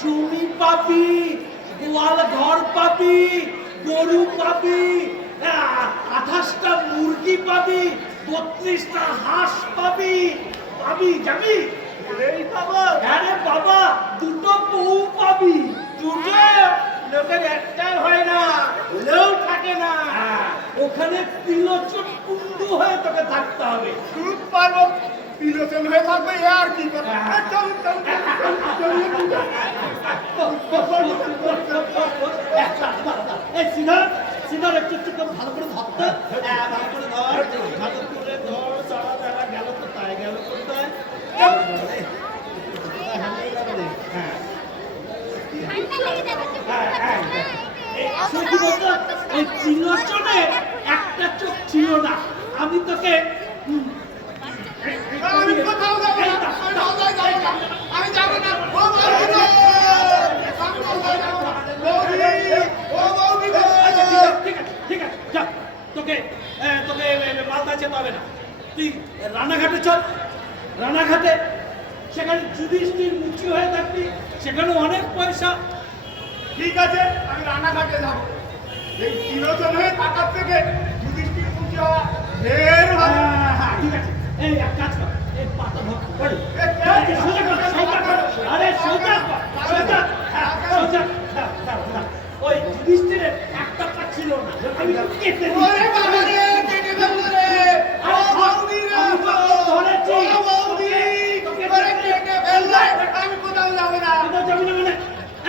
জমি পাবি, গোয়াল ঘর পাবি, গরু পাবি, 28টা মুরগি পাবি, 32টা হাঁস পাবি। যাবি? এই বাবা, আরে বাবা, 2টো বউ পাবি। দুটো লোকের একটাই হয় না, হলেও থাকে না। ওখানে তিলোচন কুণ্ডু হয়ে তোকে থাকতে হবে। দুধ পারবো, বিলোচন হয়ে থাকবে, এ আর কি করে? চল। এই সিনার একটু ভালো করে ধরতে, ভালো করে ধর, গেল তো তাই গেল। ওই চিরচনে একটা চোখ ছিল না। আমি তোকে আমি কোথাও যাবো না, আমি কোথাও যাবো না, আমি যাবো না, ও বৌদি গো! আমি কোথাও যাবো না। বৌদি, ও বৌদি গো! আচ্ছা, ঠিক আছে, ঠিক আছে, যা। তোকে তোকে মালদা যেতে হবে না। তুই রানাঘাটে চল। রানাঘাটে সেখানে যুধিষ্ঠির মুচি হয়ে থাকবি, সেখানে অনেক পয়সা। ঠিক আছে, আমি রানাঘাটে যাবো। এই চিরচন হয়ে থাকার থেকে যুধিষ্ঠির মুখী হওয়া ঢের ভালো। হ্যাঁ, ঠিক আছে। এই এক কাজ কর, এই পাতা ধর, ওই, এই, সোজা কর, সোজা কর। আরে সোজা কর, সোজা, হ্যাঁ, সোজা, হ্যাঁ, হ্যাঁ, হ্যাঁ। ওই যুধিষ্ঠিরের একটা পা ছিল না, আমি কেটে ওরে বাবা রে, কেটে ফেললো রে! ও বৌদি রে! আমি তোকে ধরেছি। ও বৌদি! ওরে কেটে ফেললো! আমি কোথাও যাবো না। কোথাও যাবি না মানে?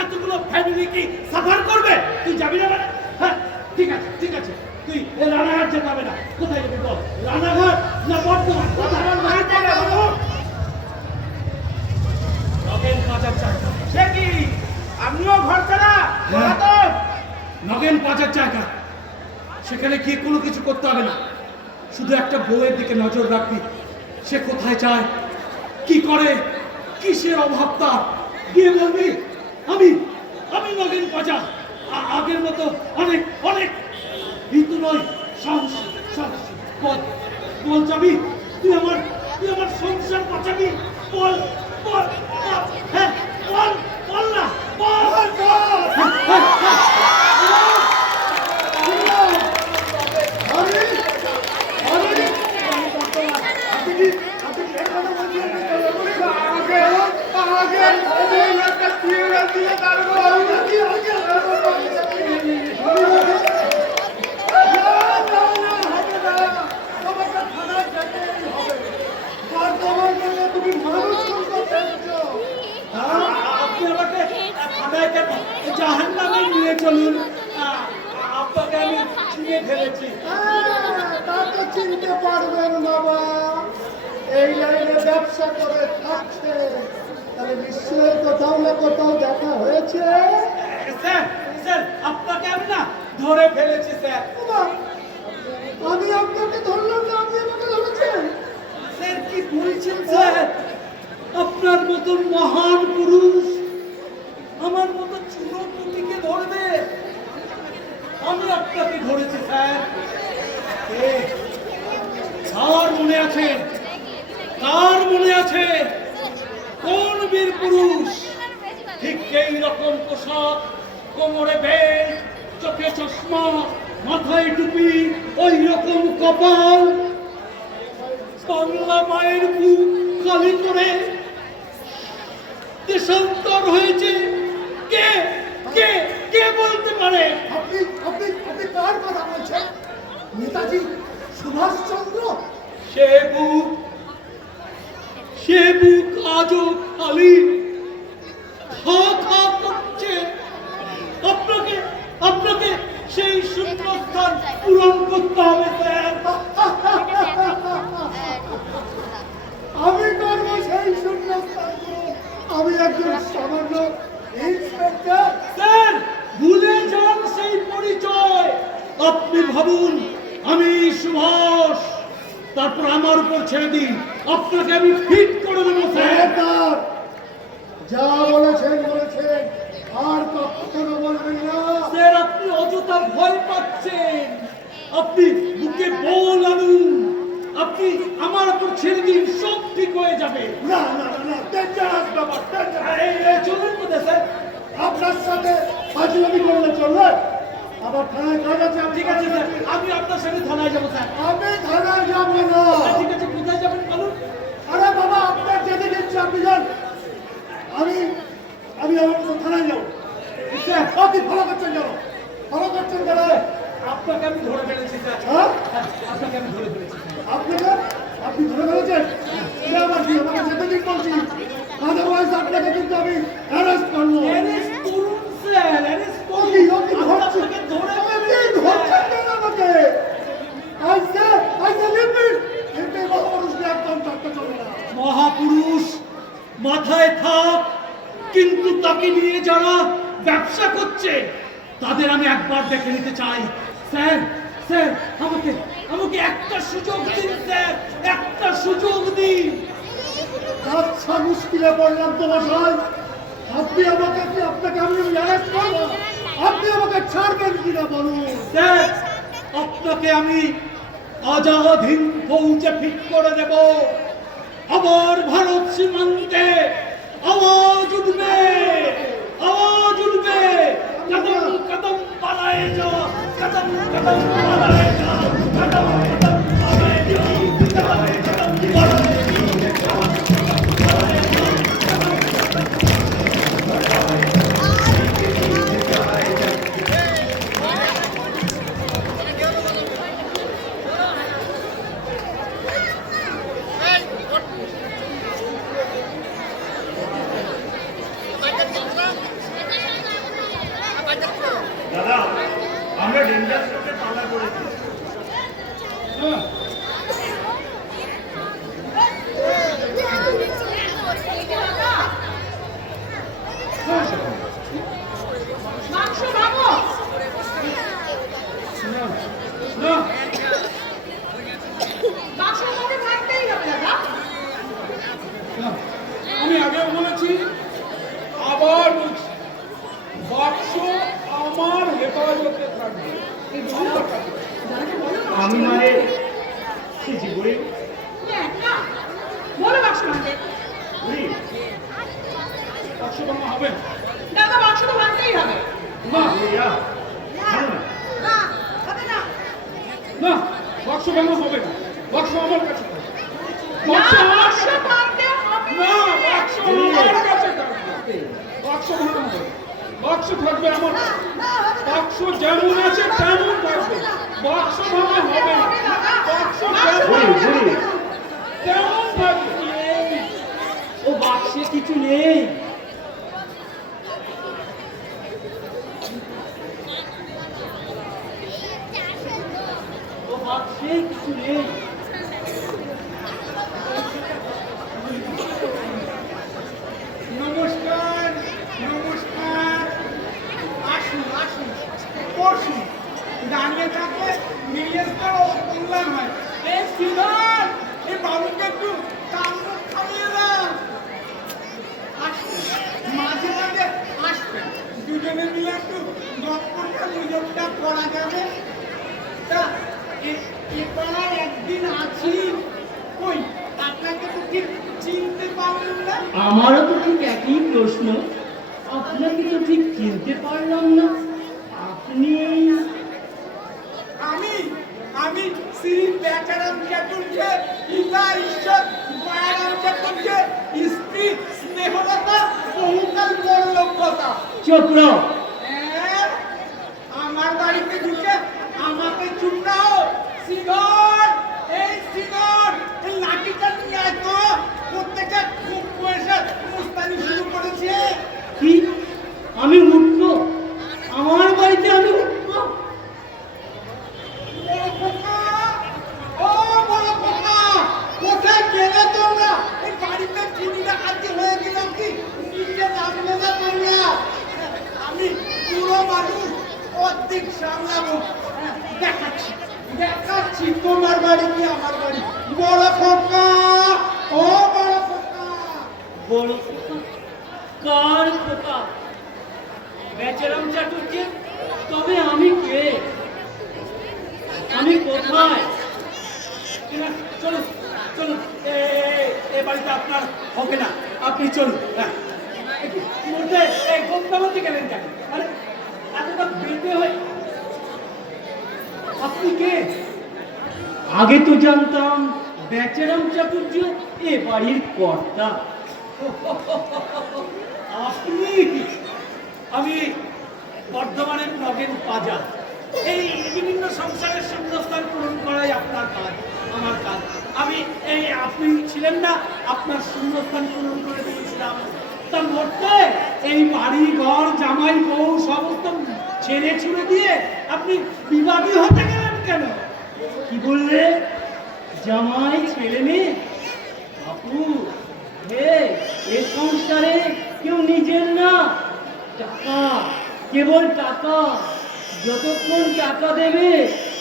এতগুলো ফ্যামিলি কি সাফার করবে? তুই যাবি না মানে? হ্যাঁ, ঠিক আছে, ঠিক আছে। তুই এই রানাঘাট যেতে হবে না। কোথায় যাবি বল? রানাঘাট না বর্ধমান? কোথায়? বাড়িতে যাবো। নগেন পাচার জায়গা। সে কি আমিও ঘর ছাড়া হ্যাঁ। তো নগেন পাচার জায়গা। সেখানে গিয়ে কোনো কিছু করতে হবে না। শুধু একটা বউয়ের দিকে নজর রাখবি। সে কোথায় যায়, কি করে, কিসের অভাব তার, গিয়ে বলবি আমি আমি নগেন পাচার। আগের মতো অনেক অনেক ভীতু নয়, সাহসী সাহসী। বল বল যাবি? তুই আমার সংসার বাঁচাবি। বল বল বল, হ্যাঁ বল বল না, বল বল। আপনি আমাকে থানায় কেন জাহান্নামে নিয়ে চলুন। আপনাকে আমি চিনে ফেলেছি। তা তো চিনতে পারবেন বাবা, এই লাইনে ব্যবসা করে থাকছে, তাহলে নিশ্চয়ই কোথাও না কোথাও দেখা হয়েছে। স্যার স্যার আপনাকে আমি না ধরে ফেলেছি স্যার। বাবা, আমি আপনাকে ধরলাম না, আপনি আমাকে ধরেছেন। স্যার কি বলছেন স্যার? আপনার মতন মহান পুরুষ আমার মতো চুনোপুটিকে ধরবে? আমি আপনাকে ধরেছি স্যার। কে? কার মনে আছে? কার মনে আছে? কোন বীর পুরুষ ঠিক এই রকম পোশাক, কোমরে বেল্ট, চোখে চশমা, মাথায় টুপি, ওই রকম কপাল, বাংলা মায়ের বুক খালি করে দেশান্তর হয়েছে? কে কে কে বলতে পারে? আপনি আপনি আপনি কার কথা বলছেন? নেতাজি সুভাষচন্দ্র? সে বুক আজও খালি খা খা করছে। আপনাকে আপনাকে সেই শূন্যস্থান পূরণ করতে হবে স্যার। আমি করবো সেই শূন্যস্থান পূরণ। আমি একজন সামান্য ইন্সপেক্টর। স্যার ভুলে যান সেই পরিচয়। আপনি ভাবুন আমি সুভাষ, তারপর আমার উপর ছেড়ে দিন, আপনাকে আমি ফিট করে দেবো স্যার। সরকার, যা বলেছেন বলেছেন, আর কখনো বলবেন না। স্যার আপনি অযথা ভয় পাচ্ছেন। আপনি বুকে বল আনুন, আপনি আমার উপর ছেড়ে দিন, সব ঠিক হয়ে যাবে। না না না না, dangerous ব্যাপার, dangerous। এই চলুন কোথায় স্যার? আপনার সাথে ফাজলামি করলে চলবে? আবার থানায় কাজ আছে। ঠিক আছে স্যার, আমি আপনার সাথে থানায় যাবো স্যার। আমি থানায় যাবো না। ঠিক আছে, কোথায় যাবেন বলুন? আরে বাবা, আপনার যেদিকে ইচ্ছা আপনি যান। আমি আমি আমার মতো থানায় যাবো। স্যার আপনি ফলো করছেন কেন? ফলো করছেন কেন? আপনাকে আমি ধরে ফেলেছি স্যার। হ্যাঁ? আপনাকে আমি ধরে ফেলেছি স্যার। আপনাকে আপনি ধরে ফেলেছেন? এটা আবার কি? আমাকে যেতে দিন বলছি, আদারওয়াইজ আপনাকে কিন্তু আমি অ্যারেস্ট করবো। অ্যারেস্ট করুন স্যার, অ্যারেস্ট করুন। আপনি আপনি আমি ধরছেন আপনাকে ধরে আপনি ফেলেছি ধরছেন স্যার। কেন আমাকে? আইসে লিপি লিপি মহাপুরুষকে একদম থাকতে চলবে না। মহাপুরুষ মাথায় থাক, কিন্তু তাকে নিয়ে যারা ব্যবসা করছে তাদের আমি একবার দেখে নিতে চাই স্যার স্যার আমাকে আমাকে একটা সুযোগ দিন স্যার, একটা সুযোগ দিন। আচ্ছা, মুশকিলে পড়লাম তো মশাই। আপনি আমাকে আপনাকে আমি অ্যারেস্ট করবো, আপনি আমাকে ছাড়বেন কিনা বলুন। স্যার আপনাকে আমি আজাদিন পৌঁছে ফিট করে দেব। আবার ভারত সীমান্তে আওয়াজ উঠবে, আওয়াজ উঠবে, কদম কদম পালায়ে যা, কদম কদম পালায়ে যা, কদম কদম পালায়ে যা, কদম কদম পালায়ে যা। দাদা, আমরা ডেঞ্জার সাথে পাল্লা করেছি। হ্যাঁ, মাংস ভাঙো। না, না, মাংস আমাকে ভাঙতেই হবে দাদা। না। আমি আগেও বলেছি, আবার বলছি, বাক্স আমার হেফাজতে থাকবে। আমার কাছে। দাদাকে বলো আমি মানে ছি বুড়ি, না বলো বাক্স ভাঙতে। বুড়ি, বাক্স ভাঙা হবে না। দাদা বাক্স তো ভাঙতেই হবে। না, বুড়িয়া, ভালো না। না হবে না। না, বাক্স ভাঙা হবে না। বাক্স আমার কাছে থাকবে। না বাক্স আমার বাক্স কাছে থাকবে। ভাঙতে হবে। না, বাক্স আমার কাছে থাকবে। বাক্স ভাঙা হবে না। বাক্স থাকবে আমার না কাছে। না হবে না। বাক্স যেমন আছে তেমন থাকবে। বাক্স ভাঙা হবে না। বাক্স বুড়ি, যেমন বুড়ি, তেমন থাকবে। ও বাক্সে কিছু নেই। ও বাক্সে কিছু নেই। নমস্কার, নমস্কার। আসুন, আসুন, বসুন। দাঁড়িয়ে থাকলে নির্দেশটাও কল্যাণ হয়। এই সিদ্ধার্থ, এই বাবুকে একটু কামড় খাইয়ে দাও। আসুন, মাঝে মাঝে আসবেন। দুজনে মিলে একটু গপ্পটা গুজবটা করা যাবে। তা এবার একদিন আছি। কই, আপনাকে তো ঠিক চিনতে পারলাম না। আমারও তো ঠিক একই প্রশ্ন, আপনাকে তো ঠিক চিনতে পারলাম না। আপনি আমি শ্রী বেচারাম চাটুর্যে পিতা ঈশ্বর দয়ারাম চাটুর্যে স্ত্রী স্নেহলতা বহুকাল বড়লোকতা। চুপ রও। আমার বাড়িতে ঢুকে আমাকে চুমড়াও। সিগর, এই সিগর, এই লাঠিটা নিয়ে আয় তো। প্রত্যেকে খুব পয়সা মুস্তানি শুরু করেছে। কি আমি মূর্খ? আমার বাড়িতে আমি মূর্খ? বড় খোকা, ও বড় খোকা, কোথায় গেলে তোমরা? এই বাড়িতে চিনি ডাকাতি হয়ে গেল কি? নিচে নামলে না তোমরা? আমি পুরো মানুষ, অর্ধেক সামলাবো। দেখাচ্ছি, দেখাচ্ছি তোমার বাড়ি কি আমার বাড়ি। বড় খোকা, ও বড় খোকা। বড় খোকা? কার খোকা? বেচারাম চাটুর্যে? তবে আমি কে? আমি কোথায়? এরা, চলুন চলুন, এ বাড়িতে আপনার হবে না, আপনি চলুন। হ্যাঁ, মধ্যে গঙ্গাবতী গেলেন কেন? আরে এতটা বেঁধে হয়ে আপনি কে? আগে তো জানতাম বেচারাম চাটুর্য এ বাড়ির কর্তা। আপনি? আমি বর্ধমানের নগেন পাজা। এই বিভিন্ন সংসারের শূন্যস্থান পূরণ করাই আপনার কাজ, আমার কাজ। আমি এই আপনি ছিলেন না, আপনার শূন্যস্থান পূরণ করে দিয়েছিলাম। তা মরতে এই বাড়ি ঘর জামাই বউ সমস্ত ছেড়ে ছুড়ে দিয়ে আপনি বিবাদী হতে গেলেন কেন? কি বললে? জামাই ছেলে মেয়ে? আপু হে, এ সংসারে কেউ নিজের না। টাকা, কেবল টাকা। যতক্ষণ টাকা দেবে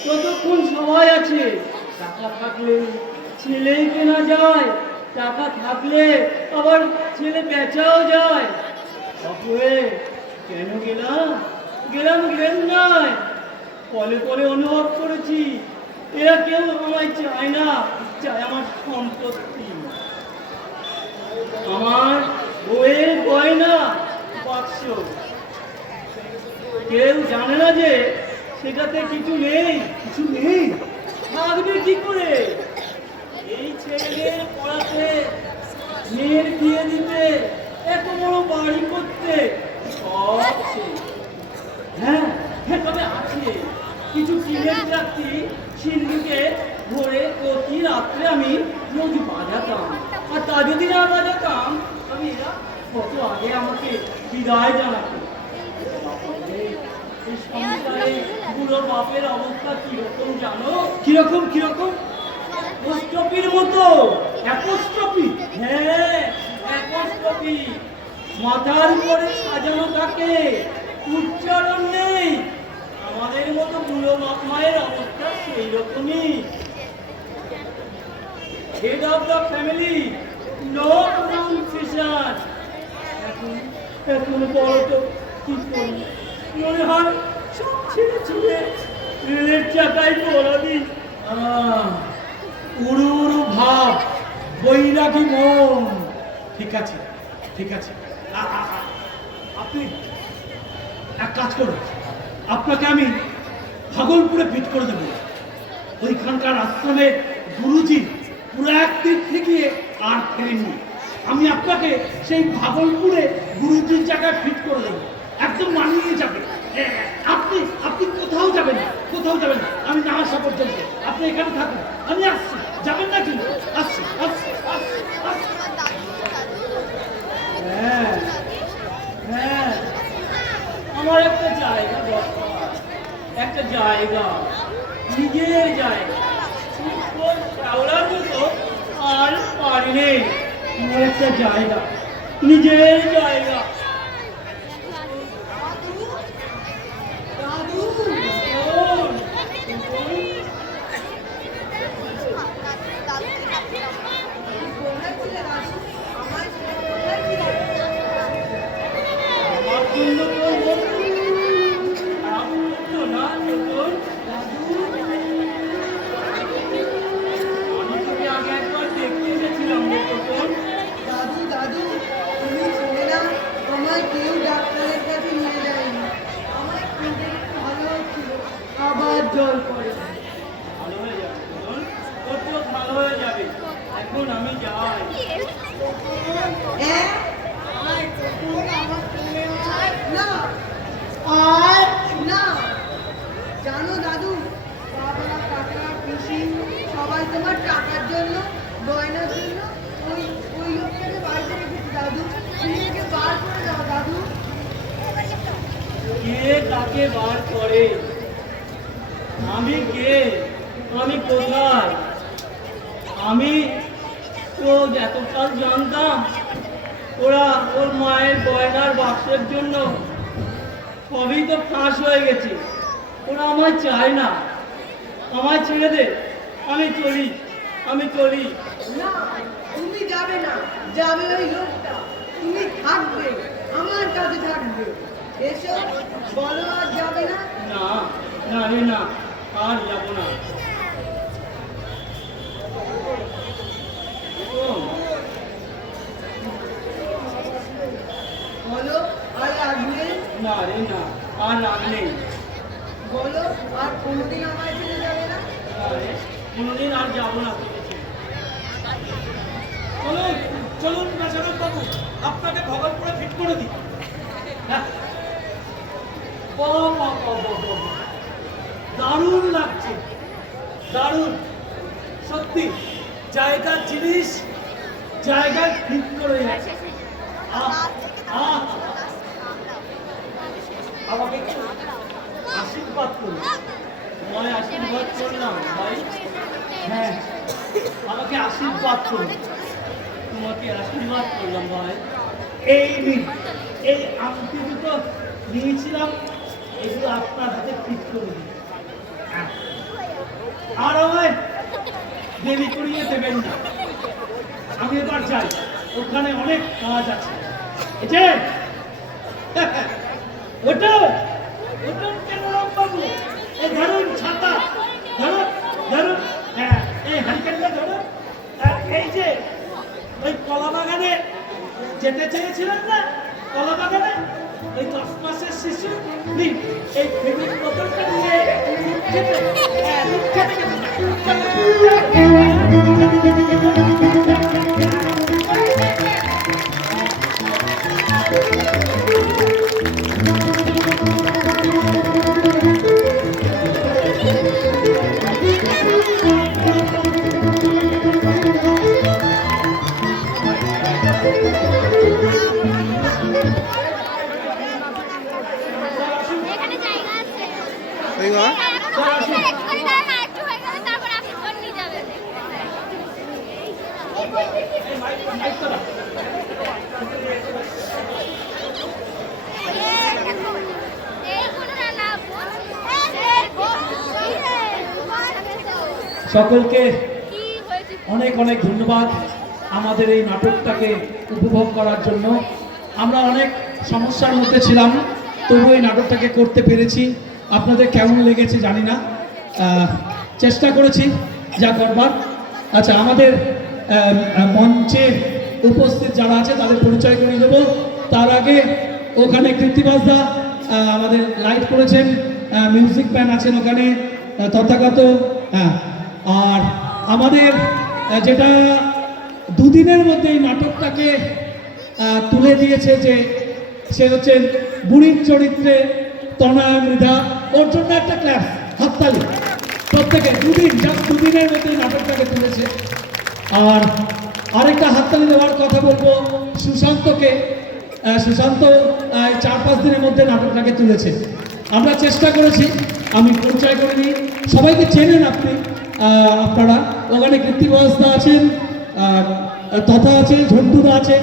ততক্ষণ সবাই আছে। টাকা থাকলে ছেলেই কেনা যায়, টাকা থাকলে আবার ছেলে বেচাও যায়। অপরে কেন গেলাম গেলাম গেন্দায়, পলে পলে অনুভব করেছি এরা কেউ আমায় চায় না, চায় আমার সম্পত্তি। আমার বইয়ের গয়না বাক্স, কেউ জানে না যে সেটাতে কিছু নেই। কিছু নেই? থাকবে কি করে? এই ছেলেদের পড়াতে, মেয়ের বিয়ে দিতে, এত বড় বাড়ি করতে সব শেষ। হ্যাঁ হ্যাঁ, তবে আছে কিছু টিনের চাকরি। সিন্ধুকে ভরে প্রতি রাত্রে আমি রোজ বাজাতাম, আর তা যদি না বাজাতাম তবে এরা কত আগে আমাকে বিদায় জানাতো। এই সংসারে বুড়ো বাপের অবস্থা কিরকম জানো? কিরকম কিরকম? অ্যাপোস্ট্রফির মতো। অ্যাপোস্ট্রফি? হ্যাঁ, অ্যাপোস্ট্রফি। মাথার উপরে সাজানো থাকে, উচ্চারণ নেই। আমাদের মতো বুড়ো বাপ মায়ের অবস্থা সেই রকমই। Head of the family, no pronunciation. এখন বড় তো কি করি? মনে হয় সব ছেড়ে ছেড়ে রেলের চাকায় পড়া দিই। উড়ু উড়ু ভাব, বৈরাগী মন। ঠিক আছে ঠিক আছে, আপনি এক কাজ করুন, আপনাকে আমি ভাগলপুরে ফিট করে দেবো। ওইখানকার আশ্রমে গুরুজি পুরো একদিন থেকে আর ফেরেননি। আমি আপনাকে সেই ভাগলপুরে গুরুজির জায়গায় ফিট করে দেবো, একদম মানিয়ে যাবে। আপনি আপনি কোথাও যাবেন না, কোথাও যাবেন না, আমি না আসা পর্যন্ত আপনি এখানে থাকুন। আমি আসছি, যাবেন না কিন্তু? আসছি আসছি আসছি আসছি। হ্যাঁ হ্যাঁ, আমার একটা জায়গা দরকার, একটা জায়গা, নিজের জায়গা। শ্যাওলার মতো আর পারি নেই। আমার একটা জায়গা, নিজের জায়গা। দাদু, কোথায় ছিলে দাদু? আমার ছেলে কোথায় ছিলে? আমার জন্য তো না নতুন দাদু, আমি তোকে আগে একবার দেখতে এসেছিলাম নতুন। দাদু দাদু, তুমি ছিলে না, আমায় কেউ ডাক্তারের কাছে নিয়ে যায়নি। আমার খুব ভালো হচ্ছিল, আবার জল পড়ে। ভালো হয়ে যাবে নতুন, তোর তো ভালো হয়ে যাবে। এখন আমি যাই। হ্যাঁ? আয়, তখন আমার কোলে আয়। না, আয় না। জানো দাদু, বাবা, কাকা, পিসি সবাই তোমার টাকার জন্য, গয়নার জন্য ওই ওই লোকটাকে বাড়িতে রেখেছে দাদু। তুমি একে বার করে দাও দাদু। কে কাকে বার করে? আমি কে? আমি কোথায়? আমি তো এতকাল জানতাম ওরা ওর মায়ের গয়নার বাক্সের জন্য সবই তো ফাঁস হয়ে গেছে। ওরা আমায় চায় না, আমায় ছেড়ে দে, আমি চলি, আমি চলি। না, তুমি যাবে না, যাবে ওই লোকটা। তুমি থাকবে, আমার কাছে থাকবে। এসো, বলো আর যাবে না। না না রে না, আর যাবো না। বলো আর লাগবে। না রে না, আর রাগ নেই। বলো আর কোনোদিন আমায় ছেড়ে যাবে না। না রে, কোনোদিন আর যাবো না তোকে ছেড়ে। চলুন চলুন বেচারাম বাবু, আপনাকে ভগলপুরে ফিট করে দিই। হ্যাঁ। বাহ, বাহ, বাহ, বাহ, বাহ, বাহ। দারুণ লাগছে, দারুণ। সত্যি জায়গার জিনিস জায়গায় ফিট করে যাচ্ছে। আমাকে একটু আশীর্বাদ করুন। তোমায় আশীর্বাদ করলাম ভাই। হ্যাঁ, আমাকে আশীর্বাদ করুন। তোমাকে আশীর্বাদ করলাম ভাই। এই নিন, এই আংটি দুটো নিয়েছিলাম, এগুলো আপনার হাতে ঠিক করে দিই। আর আমায় দেরি করিয়ে দেবেন না, আমি এবার যাই, ওখানে অনেক কাজ আছে। এই যে ওটা ওটা কেন বাবু, এই ধরুন ছাতা, ধরুন ধরুন, হ্যাঁ এই হারিকেনটা ধরুন। এই যে ওই কলা বাগানে যেতে চেয়েছিলেন না, কলা বাগানে ওই 10 মাসের শিশু, নিন এই ফেমিক বোতলটা নিয়ে দুধ খেতে, হ্যাঁ দুধ খেতে গেছে। এখানে জায়গা আছে। একটু করে দাঁড়ান, একটু হয়ে গেলে তারপর আপনি ফোন নিয়ে যাবেন। এই কোনো রান্না সকলকে কি হয়েছে? অনেক অনেক ধন্যবাদ আমাদের এই নাটকটাকে উপভোগ করার জন্য। আমরা অনেক সমস্যার মধ্যে ছিলাম, তবু এই নাটকটাকে করতে পেরেছি। আপনাদের কেমন লেগেছে জানি না, চেষ্টা করেছি যা করবার। আচ্ছা, আমাদের মঞ্চে উপস্থিত যারা আছে তাদের পরিচয় করে দেবো। তার আগে ওখানে কৃত্তিবাসদা আমাদের লাইট করেছেন, মিউজিক ম্যান আছেন ওখানে তথাগত, হ্যাঁ। আর আমাদের যেটা দুদিনের মধ্যে এই নাটকটাকে তুলে দিয়েছে, যে সে হচ্ছেন বুড়ির চরিত্রে তনয়া মৃধা, ওর জন্য একটা ক্লাস, হাততালি প্রত্যেকে। দুদিনের মধ্যে এই নাটকটাকে তুলেছে। আর আরেকটা হাততালি দেওয়ার কথা বলবো সুশান্তকে। সুশান্ত 4-5 দিনের মধ্যে নাটকটাকে তুলেছে। আমরা চেষ্টা করেছি, আমি পরিচয় করে নিই, সবাইকে চেনেন আপনি, আপনারা। ওখানে কৃত্তিবাসদা আছেন, তথা আছে, ঝন্টুদা আছে,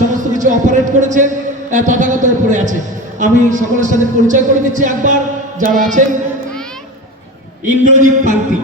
সমস্ত কিছু অপারেট করেছে, তথাগত উপরে আছে। আমি সকলের সাথে পরিচয় করে দিচ্ছি একবার যারা আছেন। ইন্দ্রজিৎ পান্তি,